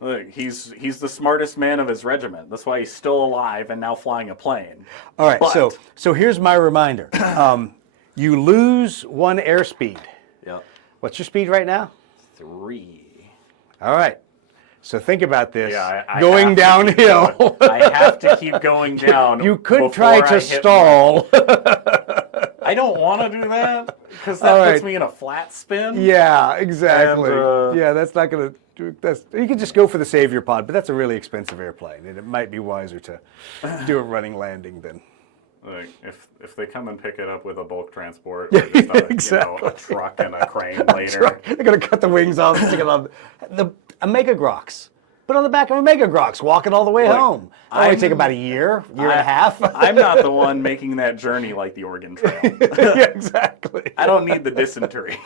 Look, he's the smartest man of his regiment. That's why he's still alive and now flying a plane. All right, But- so here's my reminder. You lose 1 airspeed. Yep. What's your speed right now? 3. All right. So think about this. Yeah, I going have to downhill. I have to keep going down. You could before try I to hit stall. I don't want to do that because that All puts right. me in a flat spin. Yeah, exactly. And, yeah, that's not going to do. You could just go for the savior pod, but that's a really expensive airplane, and it might be wiser to do a running landing than. Like, if they come and pick it up with a bulk transport, or just exactly. a truck and a crane later. They're going to cut the wings off, stick it on a Mega Grox. Put it on the back of a Mega Grox, walk it all the way home. It'll only take about a year and a half. I'm not the one making that journey like the Oregon Trail. Yeah, exactly. I don't need the dysentery.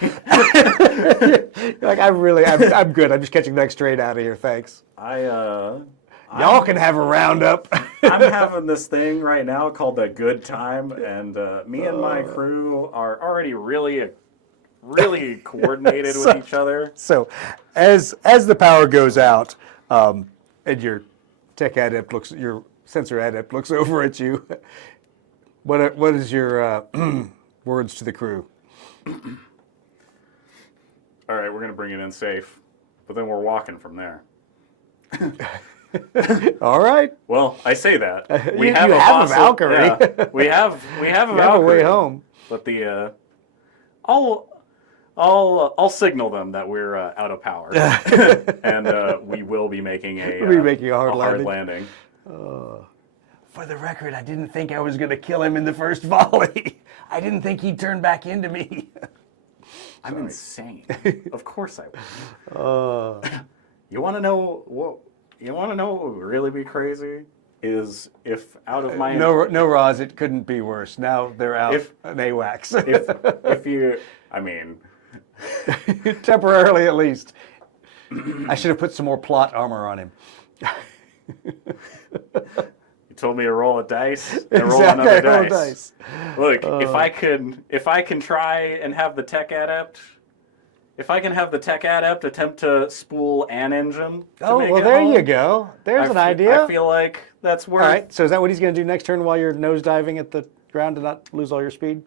Like I'm good. I'm just catching the next train out of here. Thanks. Y'all can have a roundup. I'm having this thing right now called a good time, and me and my crew are already really coordinated with each other. So, as the power goes out, and your tech adept your sensor adept looks over at you. What is your words to the crew? All right, we're gonna bring it in safe, but then we're walking from there. All right. Well, I say that You have a Valkyrie. Yeah, we have a You have a Valkyrie. way home. But I'll signal them that we're out of power, and we will be making a hard landing. For the record, I didn't think I was going to kill him in the first volley. I didn't think he'd turn back into me. I'm insane. Of course I will. You want to know what? You want to know what would really be crazy? Is if out of my No, Roz, it couldn't be worse. Now they're out on AWACS. if you, I mean, temporarily at least. I should have put some more plot armor on him. you told me to roll a dice and roll Exactly, another roll a dice. Look, if I can try and have the tech adept if I can have the tech adept attempt to spool an engine. Oh, make well, it there home, you go. There's an idea. I feel like that's worth. All right. So is that what he's going to do next turn while you're nosediving at the ground to not lose all your speed?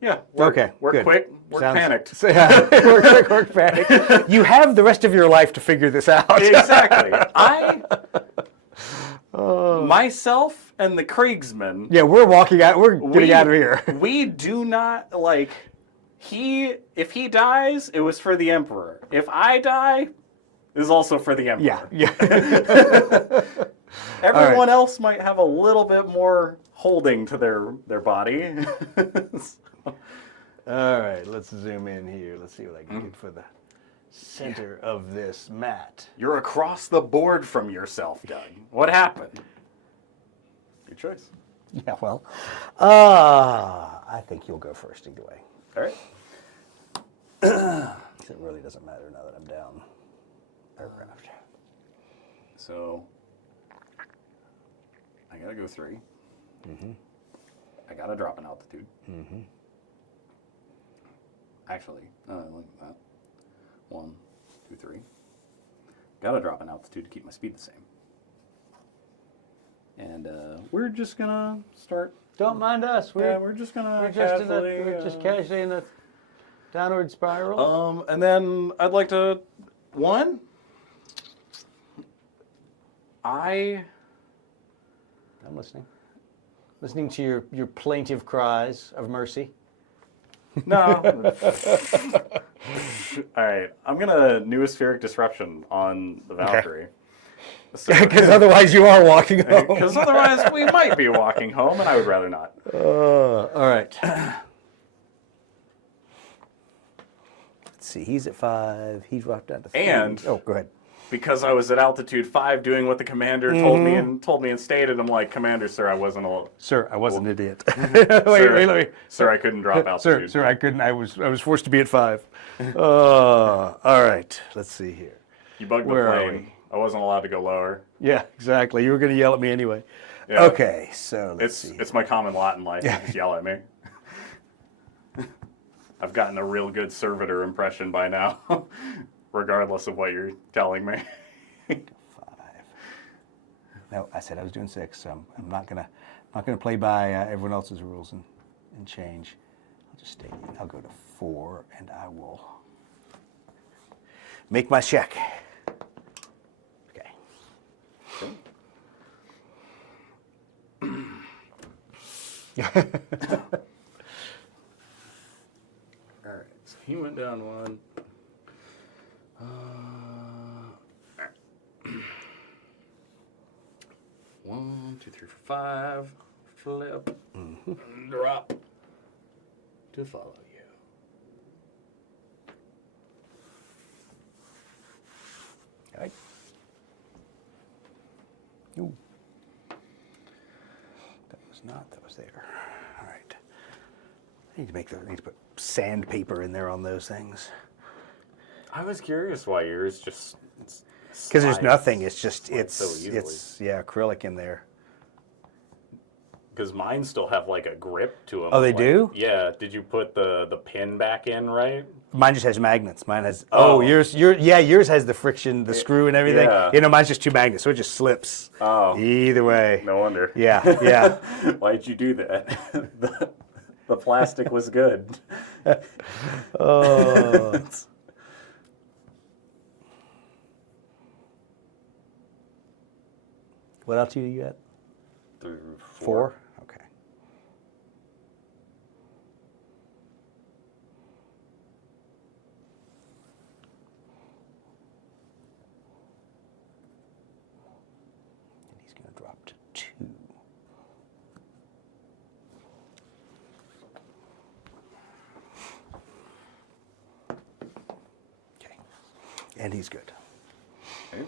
Yeah. Work, Okay. Work good. quick. Work panicked. So, yeah, work quick. Work panicked. You have the rest of your life to figure this out. Exactly. Myself and the Kriegsman. Yeah, we're walking out. We're getting out of here. We do not like. If he dies, it was for the Emperor. If I die, it is also for the Emperor. Yeah. Everyone else might have a little bit more holding to their body. All right, let's zoom in here. Let's see what I can get for the center of this mat. You're across the board from yourself, Doug. What happened? Your choice. Yeah, well, I think you'll go first either way. All right. It really doesn't matter now that I'm down aircraft. So I gotta go 3. Mm-hmm. I gotta drop an altitude. Mm-hmm. Actually, look at that. 1, 2, 3. Gotta drop an altitude to keep my speed the same. And we're just gonna start. Don't mind us. We're just gonna. We're just casually in a downward spiral. And then I'd like to. I'm listening. Listening to your plaintive cries of mercy. No. All right. I'm gonna Noosphere Disruption on the Valkyrie. Because otherwise you are walking home. Because otherwise we might be walking home, and I would rather not. All right. Let's see. He's at 5. He dropped down to 3. And oh, go ahead. Because I was at altitude 5, doing what the commander told me and stated, I'm like, Commander, sir, I wasn't a. Sir, I was an idiot. Wait. Sir, I couldn't drop altitude. Sir, I couldn't. I was forced to be at 5. All right. Let's see here. You bugged the Where are plane. I wasn't allowed to go lower. Yeah, exactly. You were going to yell at me anyway. Yeah. Okay, so let's see. It's my common lot in life. You just yell at me. I've gotten a real good servitor impression by now, regardless of what you're telling me. 5. No, I said I was doing 6, so I'm not gonna play by everyone else's rules and change. I'll just stay. I'll go to 4, and I will make my check. Okay. All right, so he went down 1. 1, 2, 3, 4, 5. Flip. And drop. To follow you. All right. Ooh. That was not. That was there. All right. I need to put sandpaper in there on those things. I was curious why yours just. Because there's nothing. It's just so easily. it's acrylic in there. Because mine still have like a grip to them. Oh, they do? Yeah. Did you put the pin back in right? Mine just has magnets. Mine has. Oh. Yours has the friction, the screw, and everything. Yeah. You know, mine's just 2 magnets, so it just slips. Oh. Either way. No wonder. Yeah. Why'd you do that? The plastic was good. Oh. What altitude are you at? 4? Okay. And he's going to drop to 2. Okay. And he's good. Okay.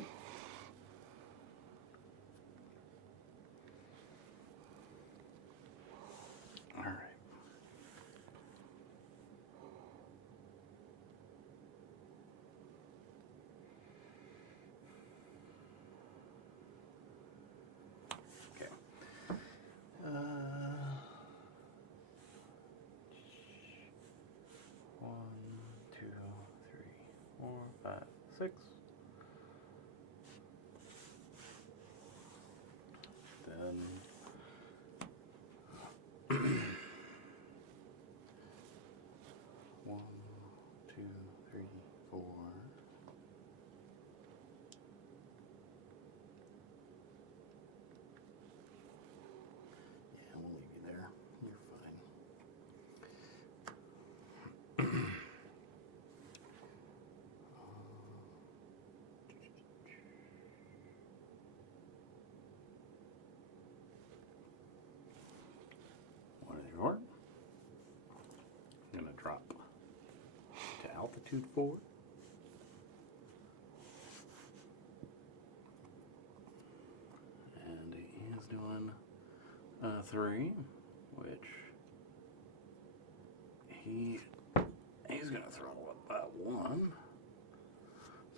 All right. Okay. 1, 2, 6. Then 1, 2, 3, 4. Yeah, we'll leave you there. You're fine. One is your. I'm going to drop to altitude 4. And he is doing 3, which he's going to throttle up by 1.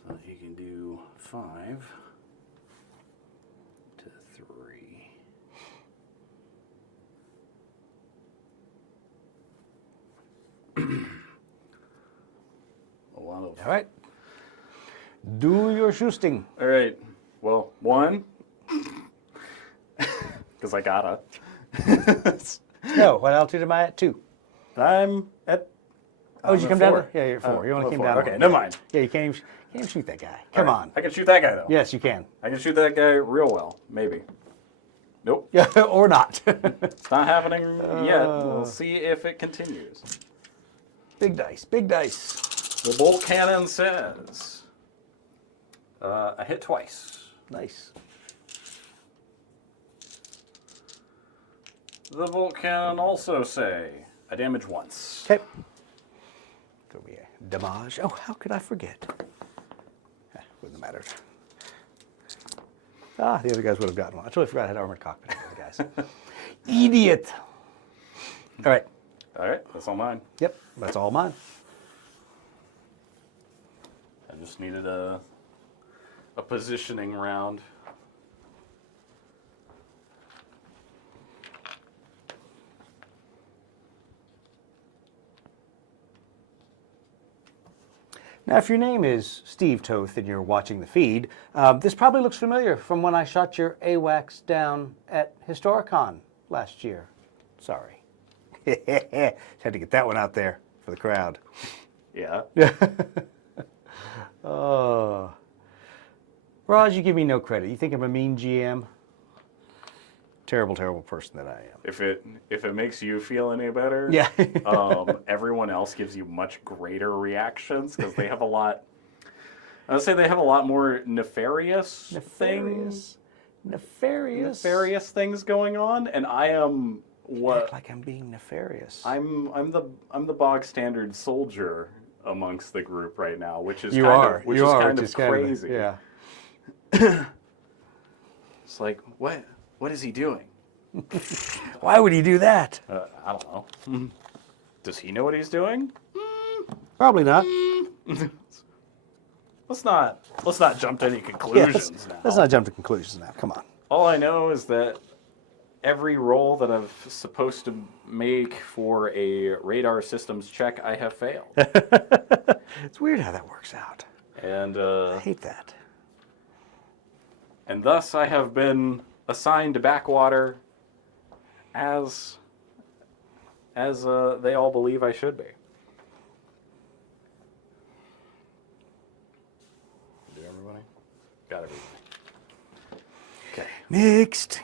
So he can do 5 to 3. A lot of. All right. Do your shooting. All right. Well, 1, because I gotta. No, what altitude am I at? 2. I'm at. Oh, did you I'm come at down 4. there? Yeah, you're 4. You only I'm at came 4. down. Okay, one. never mind. Yeah, you can't even shoot that guy. Come All right. on. I can shoot that guy though. Yes, you can. I can shoot that guy real well. Maybe. Nope. Yeah, or not. It's not happening yet. We'll see if it continues. Big dice. Big dice. The bolt cannon says I hit twice. Nice. The bolt cannon also say I damage once. Okay. There'll be a damage. Oh, how could I forget? Wouldn't have mattered. Ah, the other guys would have gotten one. I totally forgot I had armored cockpit. The other guys. Idiot. All right. All right, that's all mine. Yep, that's all mine. I just needed a positioning round. Now, if your name is Steve Toth and you're watching the feed, this probably looks familiar from when I shot your AWACS down at Historicon last year. Sorry. Had to get that one out there for the crowd. Yeah. Oh. Raj, you give me no credit. You think I'm a mean GM? Terrible, terrible person that I am. If it makes you feel any better, Yeah. everyone else gives you much greater reactions because they have a lot. I would say they have a lot more nefarious things going on, and I am what Act like I'm being nefarious. I'm the bog standard soldier amongst the group right now, which is which kind is of crazy. Yeah. It's like what is he doing? Why would he do that? I don't know. Does he know what he's doing? Probably not. Let's not jump to any conclusions now. Let's not jump to conclusions now. Come on. All I know is that every roll that I'm supposed to make for a radar systems check, I have failed. It's weird how that works out. And I hate that. and thus I have been assigned to backwater as they all believe I should be. Did everybody? Got everybody. Okay. Next.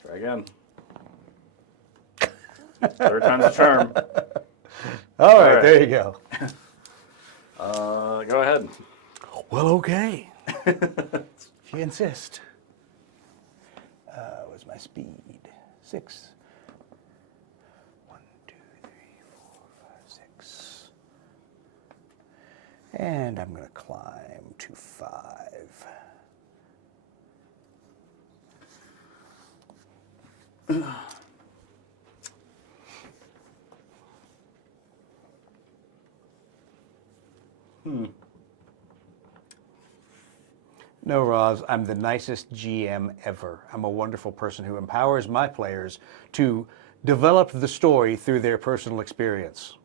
Try again. Third time's a charm. All right, right. there you go. Go ahead. Well, okay. If you insist. What's my speed? 6. 1, 2, 3, 4, 5, 6. And I'm going to climb to 5. No, Roz, I'm the nicest GM ever. I'm a wonderful person who empowers my players to develop the story through their personal experience.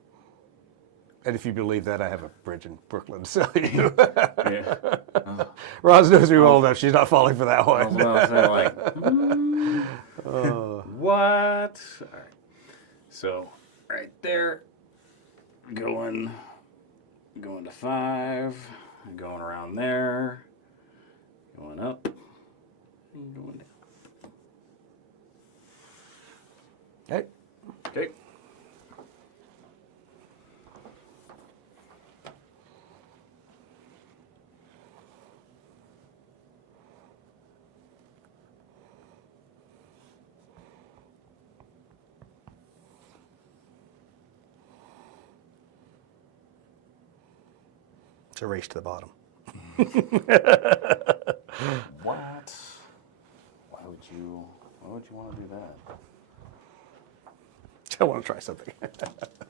And if you believe that, I have a bridge in Brooklyn to sell you. Yeah. Roz knows me well enough. She's not falling for that I was one. about to say, like, what? All right. So, right there, going to 5, going around there, going up, and going down. Okay. Okay. It's a race to the bottom. What? Why would you want to do that? I want to try something.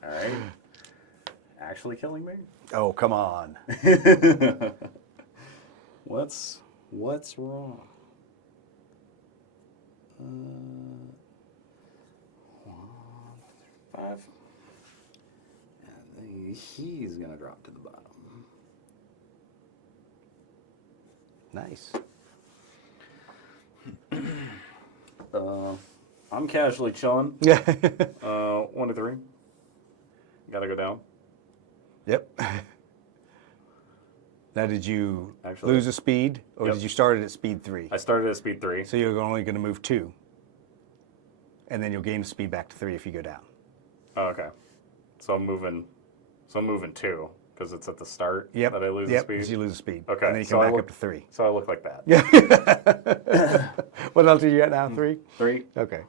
All right. Actually killing me? Oh, come on. What's wrong? 1, 5. And he's gonna drop to the bottom. Nice. I'm casually chilling. Yeah. 1 to 3. Gotta go down. Yep. Now, did you Actually- lose a speed, or Yep. did you start it at speed 3? I started at speed 3. So you're only going to move 2, and then you'll gain speed back to 3 if you go down. Oh, okay. So I'm moving 2 because it's at the start Yep. that I lose the Yep. speed. 'Cause you lose a speed. Okay, And then you so come I back look- up to 3. So I look like that. Yeah. What else are you at now? 3? 3. Okay.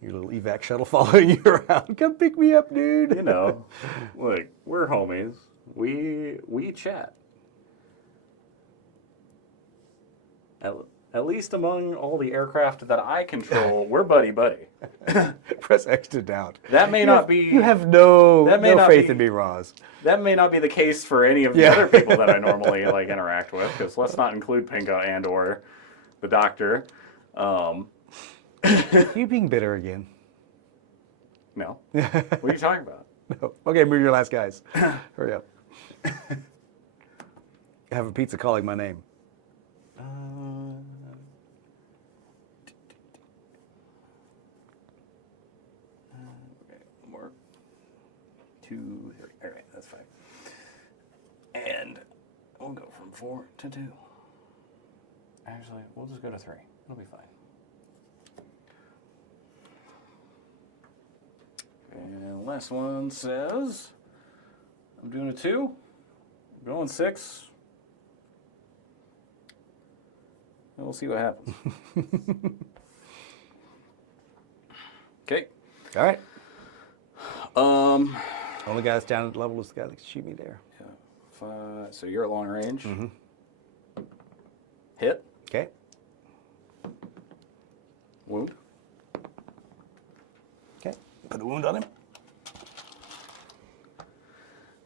Your little evac shuttle following you around. Come pick me up, dude. You know, look, we're homies. We chat. At least among all the aircraft that I control, we're buddy. Press X to doubt. That may not be. You have no not faith be- in me, Roz. That may not be the case for any of the Yeah. other people that I normally like interact with, because let's not include Pinka and or the doctor. You being bitter again? No. What are you talking about? No. Okay, move your last guys. Hurry up. Have a pizza calling my name. Okay, more. 2, 3. All right, that's fine. And we'll go from 4 to 2. Actually, we'll just go to 3. It'll be fine. And last one says, I'm doing a 2. I'm going 6. And we'll see what happens. Okay. All right. Um. Only guy that's down at level is the guy that can shoot me there. Yeah, 5. So you're at long range. Mm-hmm. Hit. Okay. Wound. Okay. Put a wound on him.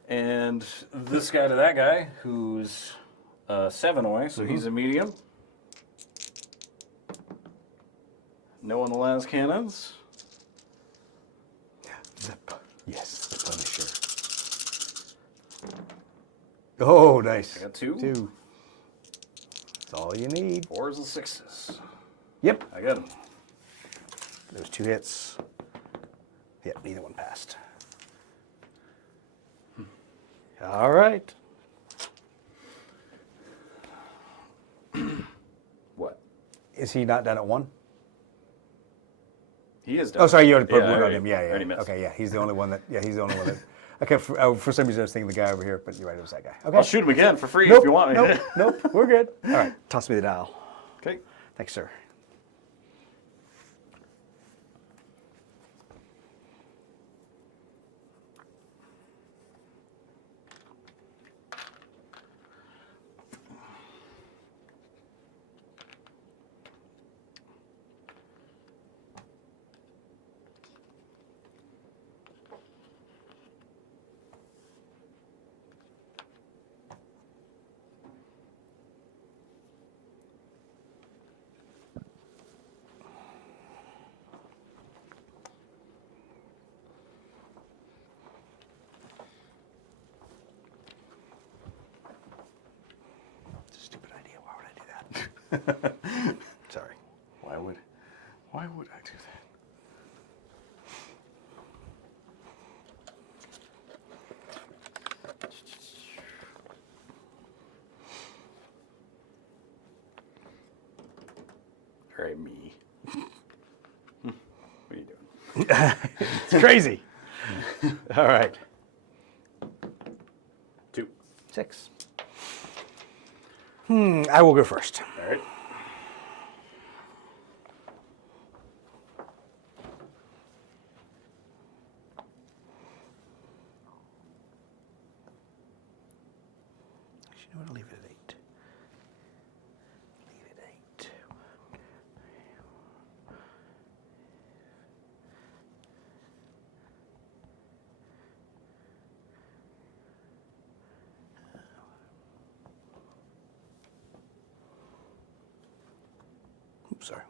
And this guy to that guy, who's 7 away, so he's a medium. No on the las cannons. Yes, the Punisher. Oh, nice. I got 2. 2. That's all you need. 4s and 6s. Yep. I got him. Those 2 hits. Yep, neither one passed. All right. What? Is he not done at 1? He is done. Oh, sorry, you already put Yeah, I wound on already- him. Yeah, I yeah. already missed. Okay, yeah, he's the only one that. Yeah, he's the only one that. Okay, for some reason I was thinking the guy over here, but you're right, it was that guy. Okay. I'll shoot him again for free Nope, if you want me. nope, nope, we're good. All right, toss me the dial. Okay. Thanks, sir. right, me. What are you doing? It's crazy. All right. 2. 6. I will go first. All right. Actually, I'm going to leave it at 8. Leave it at 8. Oops, sorry.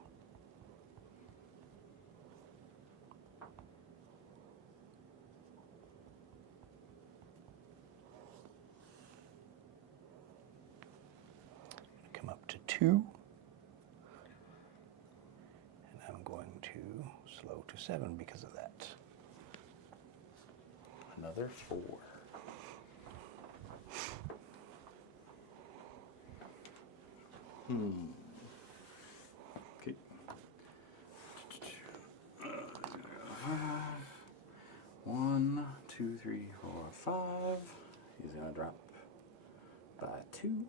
Come up to 2. And I'm going to slow to 7 because of that. Another 4. Okay. 1, 2, 3, 4, 5. He's gonna drop by 2,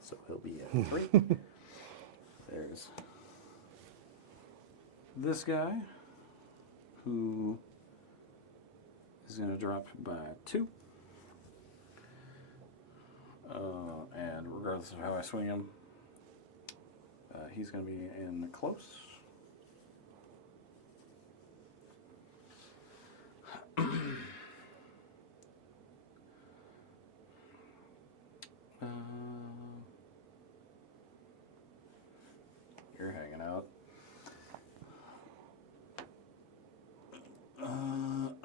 so he'll be at 3. There's this guy who is gonna drop by 2. And regardless of how I swing him, he's going to be in close. You're hanging out. I'm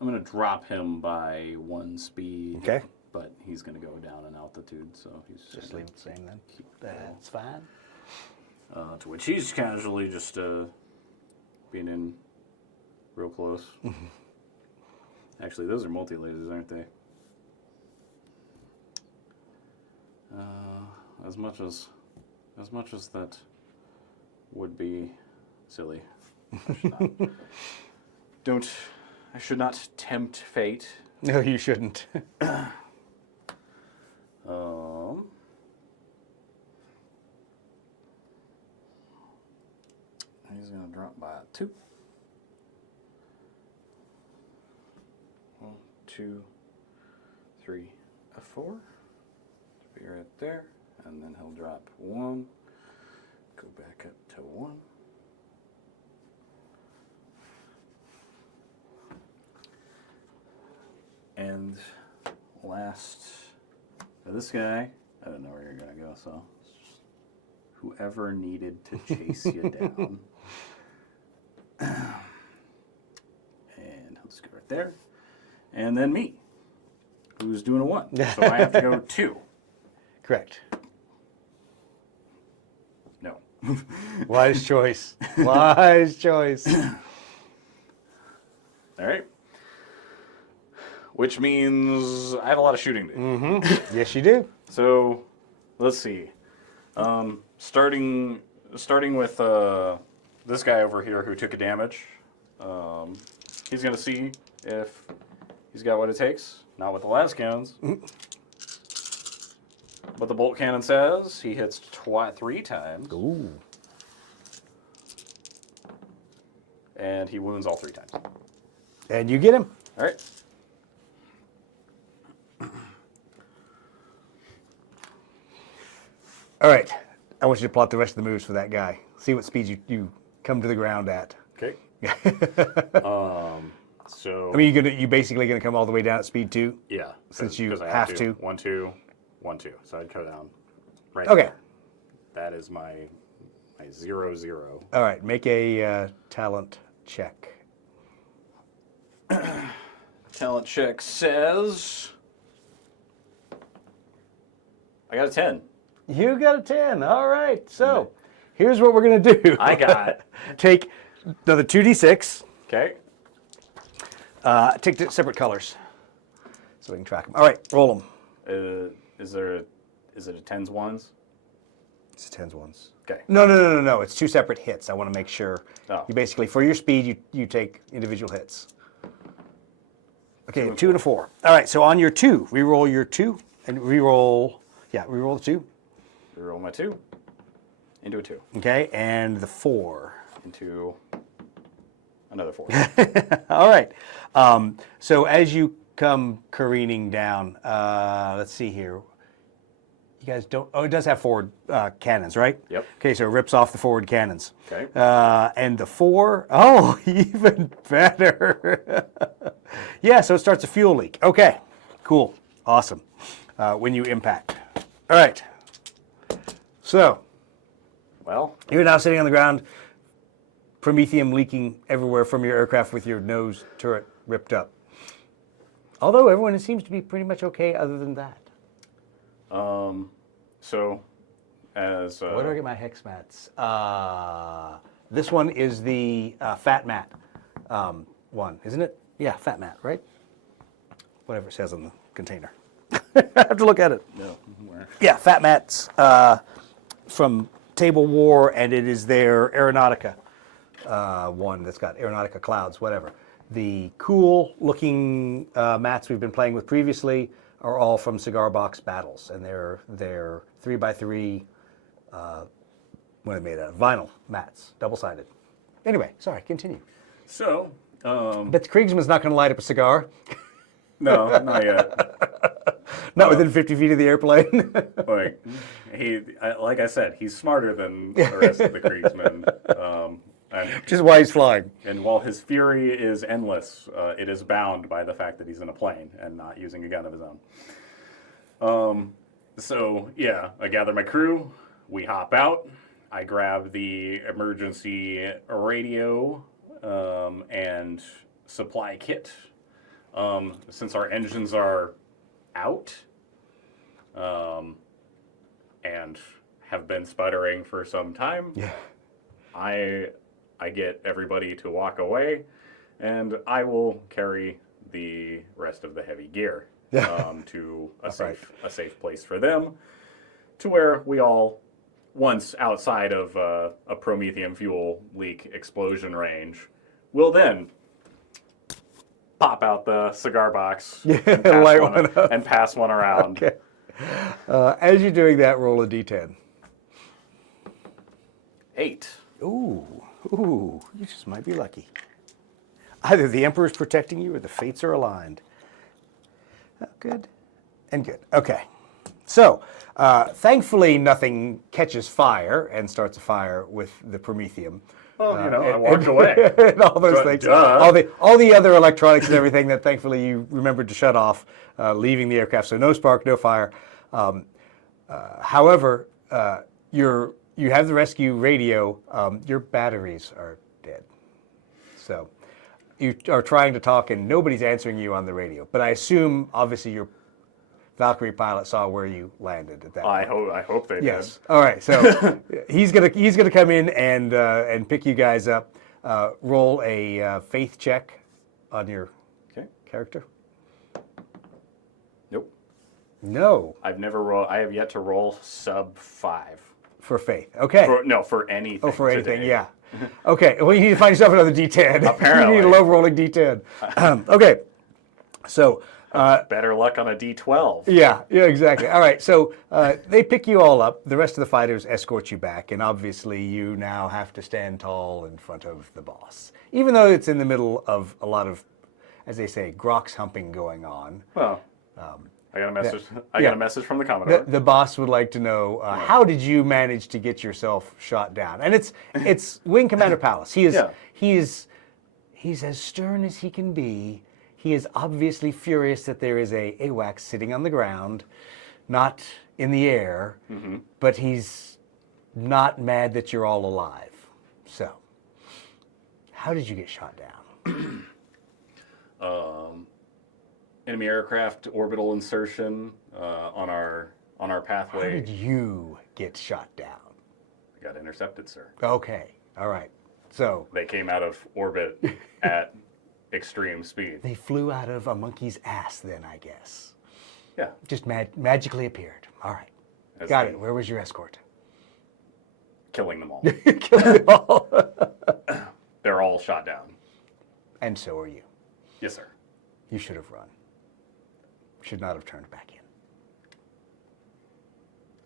gonna drop him by 1 speed. Okay. But he's gonna go down in altitude, so he's Just leave it the same then. That's fine. To which he's casually just being in real close. Actually, those are multi-lasers, aren't they? As much as that would be silly. I should not tempt fate. No, you shouldn't. He's gonna drop by 2. 1, 2, 3, 4. Be right there, and then he'll drop 1. Go back up to 1. And last, this guy, I don't know where you're gonna go, so whoever needed to chase you down. And he'll just go right there. And then me, who's doing a 1. So I have to go 2. Correct. No. Wise choice. Wise choice. All right. Which means I have a lot of shooting to do. Mm-hmm. Yes, you do. So, let's see. Starting with this guy over here who took a damage. He's going to see if he's got what it takes. Not with the las cannons. But the bolt cannon says he hits 3 times. Ooh. And he wounds all 3 times. And you get him. All right. All right. I want you to plot the rest of the moves for that guy. See what speed you come to the ground at. Okay. So. I mean, you basically gonna come all the way down at speed 2? Yeah. Since you 'cause I have to. 1, 2, 1, 2. So I'd go down right Okay. there. That is my 0, 0. All right. Make a talent check. Talent check says I got a 10. You got a 10. All right. So here's what we're going to do. I got Take another 2d6. Okay. Take the separate colors so we can track them. All right. Roll them. Is it a tens ones? It's 10s ones. Okay. No. It's 2 separate hits. I want to make sure. Oh. You basically, for your speed, you take individual hits. Okay, 2 and a 4. All right, so on your 2, re-roll your 2, and re-roll the 2. Reroll my 2 into a 2. Okay, and the 4. Into another 4. All right. So as you come careening down, let's see here. You guys don't. Oh, it does have forward cannons, right? Yep. Okay, so it rips off the forward cannons. Okay. And the 4. Oh, even better. Yeah. So it starts a fuel leak. Okay. Cool. Awesome. When you impact. All right. So Well, you're now sitting on the ground. Promethium leaking everywhere from your aircraft with your nose turret ripped up. Although everyone seems to be pretty much okay other than that. so as Where do I get my hex mats? This one is the fat mat one, isn't it? Yeah, fat mat, right? Whatever it says on the container. I have to look at it. no, where? Yeah, fat mats from Table War, and it is their Aeronautica one that's got Aeronautica clouds, whatever. The cool-looking mats we've been playing with previously are all from Cigar Box Battles, and they're 3x3, what are they made out of? Vinyl mats, double-sided. Anyway, sorry, continue. So, But the Kriegsman's not going to light up a cigar, no, not yet. not within 50 feet of the airplane. Like like I said, he's smarter than the rest of the Kriegsmen. Which is why he's flying. And while his fury is endless, it is bound by the fact that he's in a plane and not using a gun of his own. So, yeah, I gather my crew. We hop out. I grab the emergency radio and supply kit. Since our engines are out and have been sputtering for some time, Yeah. I get everybody to walk away, and I will carry the rest of the heavy gear to a safe place for them, to where we all, once outside of a promethium fuel leak explosion range, will then pop out the cigar box and pass one around. Okay. As you're doing that, roll a d10. 8. Ooh, you just might be lucky. Either the Emperor's protecting you or the fates are aligned. Oh, good and good. Okay. So, thankfully, nothing catches fire and starts a fire with the promethium. Well, I walked away. And all those things. Duh. All the other electronics and everything that thankfully you remembered to shut off, leaving the aircraft. So no spark, no fire. However, you have the rescue radio. Your batteries are dead. So you are trying to talk and nobody's answering you on the radio. But I assume, obviously, your Valkyrie pilot saw where you landed at that point. I hope they Yes. All right. So he's gonna come in and pick you guys up. Roll a faith check on your character. Nope. No. I have yet to roll sub 5. For faith. Okay. For anything. Oh, for anything. today. Yeah. Okay. Well, you need to find yourself another D10. Apparently. You need a low rolling D10. Okay. So. Better luck on a D12. Yeah, exactly. All right, so they pick you all up. The rest of the fighters escort you back, and obviously you now have to stand tall in front of the boss. Even though it's in the middle of a lot of, as they say, grox humping going on. Well, I got a message. I got a message from the Commodore. The boss would like to know how did you manage to get yourself shot down? And it's Wing Commander Palace. He's as stern as he can be. He is obviously furious that there is a AWACS sitting on the ground, not in the air, but he's not mad that you're all alive. So, how did you get shot down? Enemy aircraft orbital insertion on our pathway. How did you get shot down? I got intercepted, sir. Okay, all right. So they came out of orbit at extreme speed. They flew out of a monkey's ass then, I guess. Yeah. Just magically appeared. All right. Got it. Where was your escort? killing them all. Kill them all. They're all shot down. And so are you. Yes, sir. You should have run. Should not have turned back in.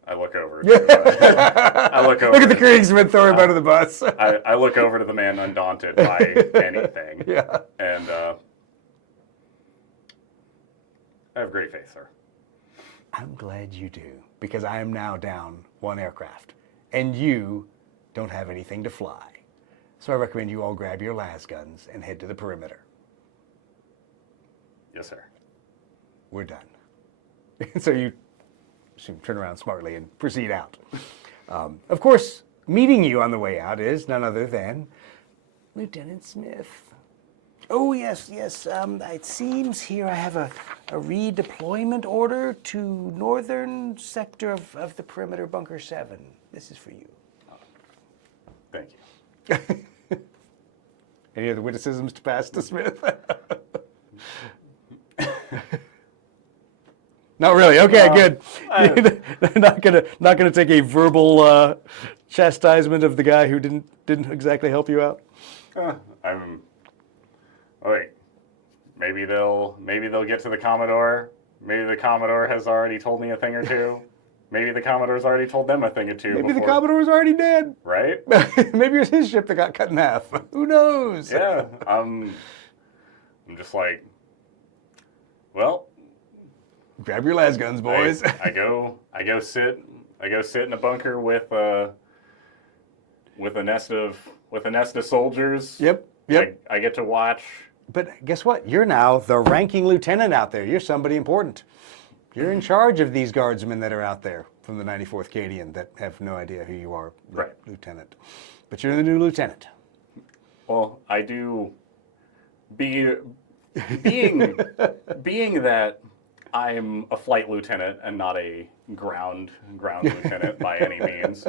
I look over. To, I look over. Look at the Kriegsman, throw him under the bus. I look over to the man undaunted by anything. Yeah. And I have great faith, sir. I'm glad you do, because I am now down one aircraft, and you don't have anything to fly. So I recommend you all grab your las guns and head to the perimeter. Yes, sir. We're done. So you turn around smartly and proceed out. Of course, meeting you on the way out is none other than Lieutenant Smith. Oh, yes. It seems here I have a redeployment order to northern sector of the perimeter, Bunker 7. This is for you. Thank you. Any other witticisms to pass to Smith? Not really. Okay, good. Not gonna take a verbal chastisement of the guy who didn't exactly help you out. Wait. Maybe they'll get to the Commodore. Maybe the Commodore has already told me a thing or two. Maybe the Commodore's already told them a thing or two. Maybe the Commodore's already dead. Right? Maybe it was his ship that got cut in half. Who knows? Yeah. I'm just like, well, grab your las guns, boys. I go sit in a bunker with a nest of soldiers. Yep. I get to watch. But guess what? You're now the ranking lieutenant out there. You're somebody important. You're in charge of these guardsmen that are out there from the 94th Cadian that have no idea who you are, right, lieutenant. But you're the new lieutenant. Well, I do. Being that I'm a flight lieutenant and not a ground lieutenant by any means.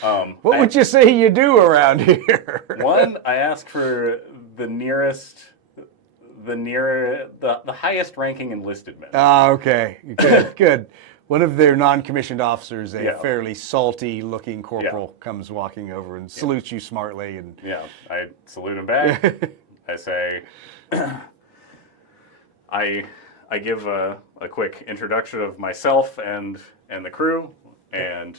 What would you say you do around here? One, I ask for the highest ranking enlisted men. Ah, okay. Good. One of their non-commissioned officers, a fairly salty looking corporal, comes walking over and salutes you smartly. And I salute him back. I say, I give a quick introduction of myself and the crew, and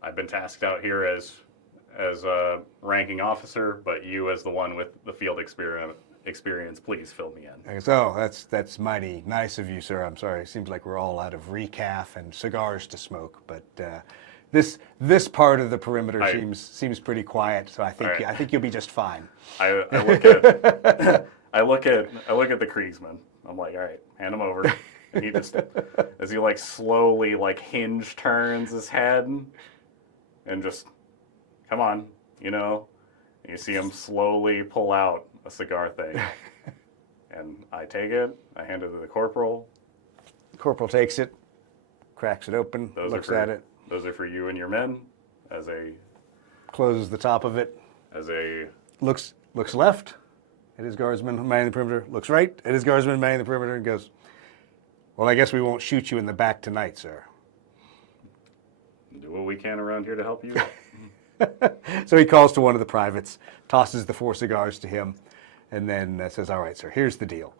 I've been tasked out here as a ranking officer, but you as the one with the field experience, please fill me in. So that's mighty nice of you, sir. I'm sorry. It seems like we're all out of recaf and cigars to smoke, but this part of the perimeter seems pretty quiet. So I think you'll be just fine. I look at the Kriegsman. I'm like, all right, hand him over. And he just, as he slowly hinge turns his head and just, come on, and you see him slowly pull out a cigar thing. And I take it, I hand it to the corporal. The corporal takes it, cracks it open, looks at it. Those are for you and your men. Closes the top of it. Looks left at his guardsman manning the perimeter, looks right at his guardsman manning the perimeter, and goes, well, I guess we won't shoot you in the back tonight, sir. Do what we can around here to help you. So he calls to one of the privates, tosses the 4 cigars to him, and then says, all right, sir, here's the deal.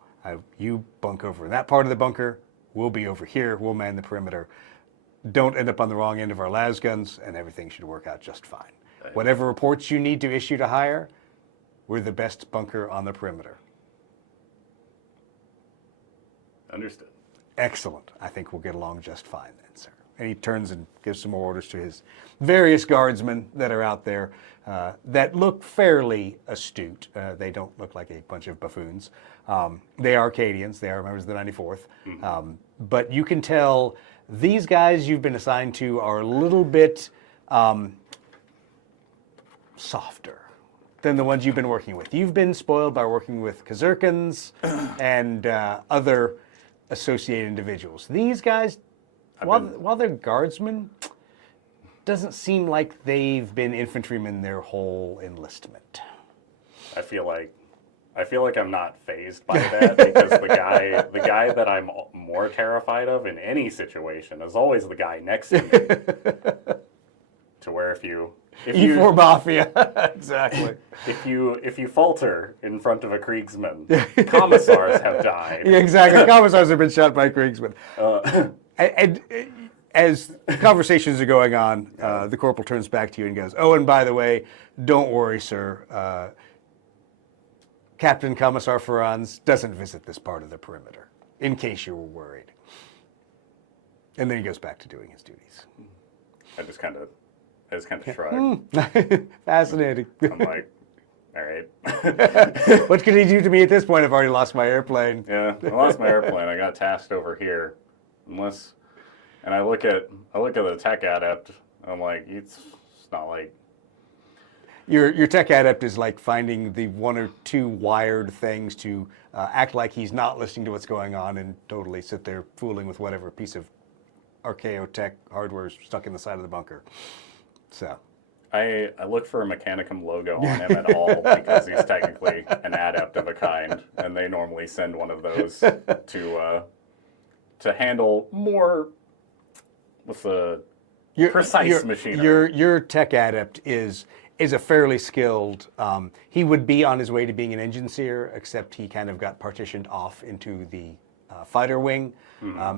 You bunk over in that part of the bunker. We'll be over here. We'll man the perimeter. Don't end up on the wrong end of our las guns, and everything should work out just fine. Whatever reports you need to issue to hire, we're the best bunker on the perimeter. Understood. Excellent. I think we'll get along just fine then, sir. And he turns and gives some more orders to his various guardsmen that are out there that look fairly astute. They don't look like a bunch of buffoons. They are Acadians. They are members of the 94th. Mm-hmm. But you can tell these guys you've been assigned to are a little bit softer than the ones you've been working with. You've been spoiled by working with Kazurkans and other associated individuals. These guys, while they're guardsmen, doesn't seem like they've been infantrymen their whole enlistment. I feel like I'm not fazed by that because the guy that I'm more terrified of in any situation is always the guy next to me. to where if you E4 Mafia, exactly. if you falter in front of a Kriegsman, commissars have died. Yeah, exactly. Commissars have been shot by Kriegsmen. And as conversations are going on, the corporal turns back to you and goes, "Oh, and by the way, don't worry, sir. Captain Commissar Ferranz doesn't visit this part of the perimeter, in case you were worried." And then he goes back to doing his duties. I just kind of shrug. Fascinating. I'm like, all right. What could he do to me at this point? I've already lost my airplane. Yeah, I lost my airplane. I got tasked over here. And I look at the tech adept. I'm like, it's not like. Your tech adept is like finding the one or two wired things to act like he's not listening to what's going on and totally sit there fooling with whatever piece of archaeo tech hardware is stuck in the side of the bunker. So I look for a Mechanicum logo on him at all because he's technically an adept of a kind, and they normally send one of those to handle more with the precise machinery. Your tech adept is a fairly skilled. He would be on his way to being an engine seer, except he kind of got partitioned off into the fighter wing.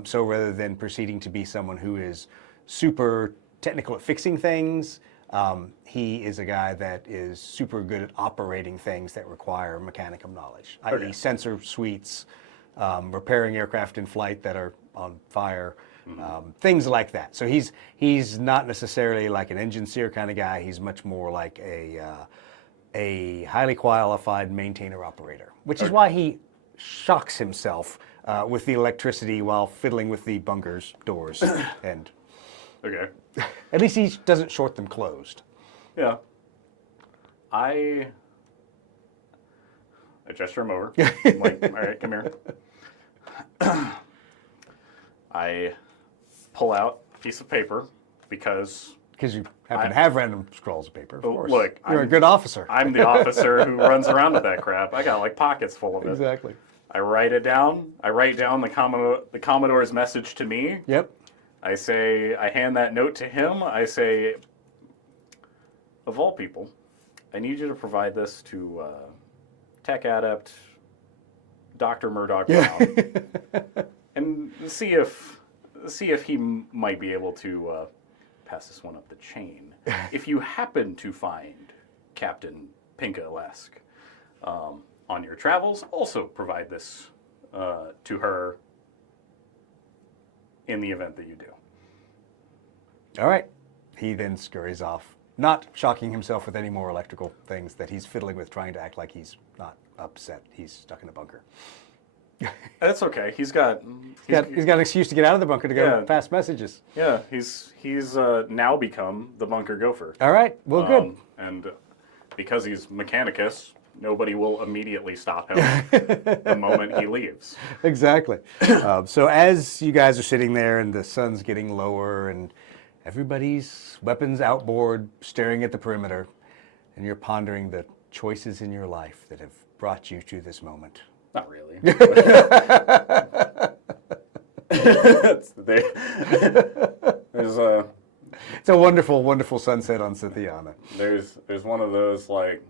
So rather than proceeding to be someone who is super technical at fixing things, he is a guy that is super good at operating things that require Mechanicum knowledge, i.e. sensor suites, repairing aircraft in flight that are on fire, things like that. So he's not necessarily like an engine seer kind of guy. He's much more like a highly qualified maintainer operator, which is why he shocks himself with the electricity while fiddling with the bunker's doors. And Okay. at least he doesn't short them closed. Yeah. I gesture him over. I'm like, all right, come here. I pull out a piece of paper because you happen to have random scrolls of paper, of course. Look, you're a good officer. I'm the officer who runs around with that crap. I got like pockets full of it. Exactly. I write it down. I write down the Commodore's message to me. Yep. I hand that note to him. I say, of all people, I need you to provide this to Tech Adept Dr. Murdoch Brown, and see if he might be able to pass this one up the chain. If you happen to find Captain Pinka-esque on your travels, also provide this to her in the event that you do. All right. He then scurries off, not shocking himself with any more electrical things that he's fiddling with, trying to act like he's not upset. He's stuck in a bunker. That's okay. He's got an excuse to get out of the bunker to go pass messages. Yeah, he's now become the bunker gopher. All right. Well, good. And because he's Mechanicus, nobody will immediately stop him the moment he leaves. Exactly. So as you guys are sitting there and the sun's getting lower and everybody's weapons outboard, staring at the perimeter, and you're pondering the choices in your life that have brought you to this moment. Not really. It's a wonderful, wonderful sunset on Scythiana. There's one of those like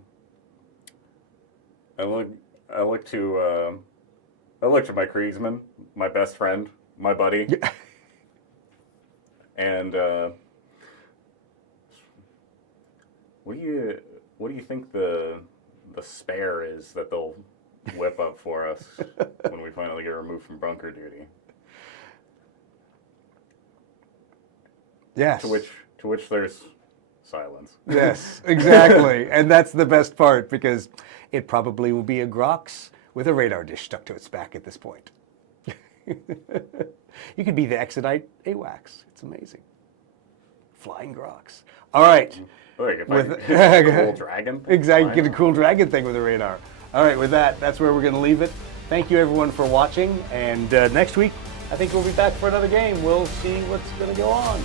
I look to my Kriegsman, my best friend, my buddy. And what do you think the spare is that they'll whip up for us when we finally get removed from bunker duty? Yes. To which there's silence. Yes, exactly. And that's the best part because it probably will be a Grox with a radar dish stuck to its back at this point. You could be the Exodite AWACS. It's amazing. Flying Grox. All right. Look, if I could get a cool dragon thing. Exactly, get a cool dragon thing with a radar. All right, with that's where we're going to leave it. Thank you, everyone, for watching. And next week, I think we'll be back for another game. We'll see what's going to go on.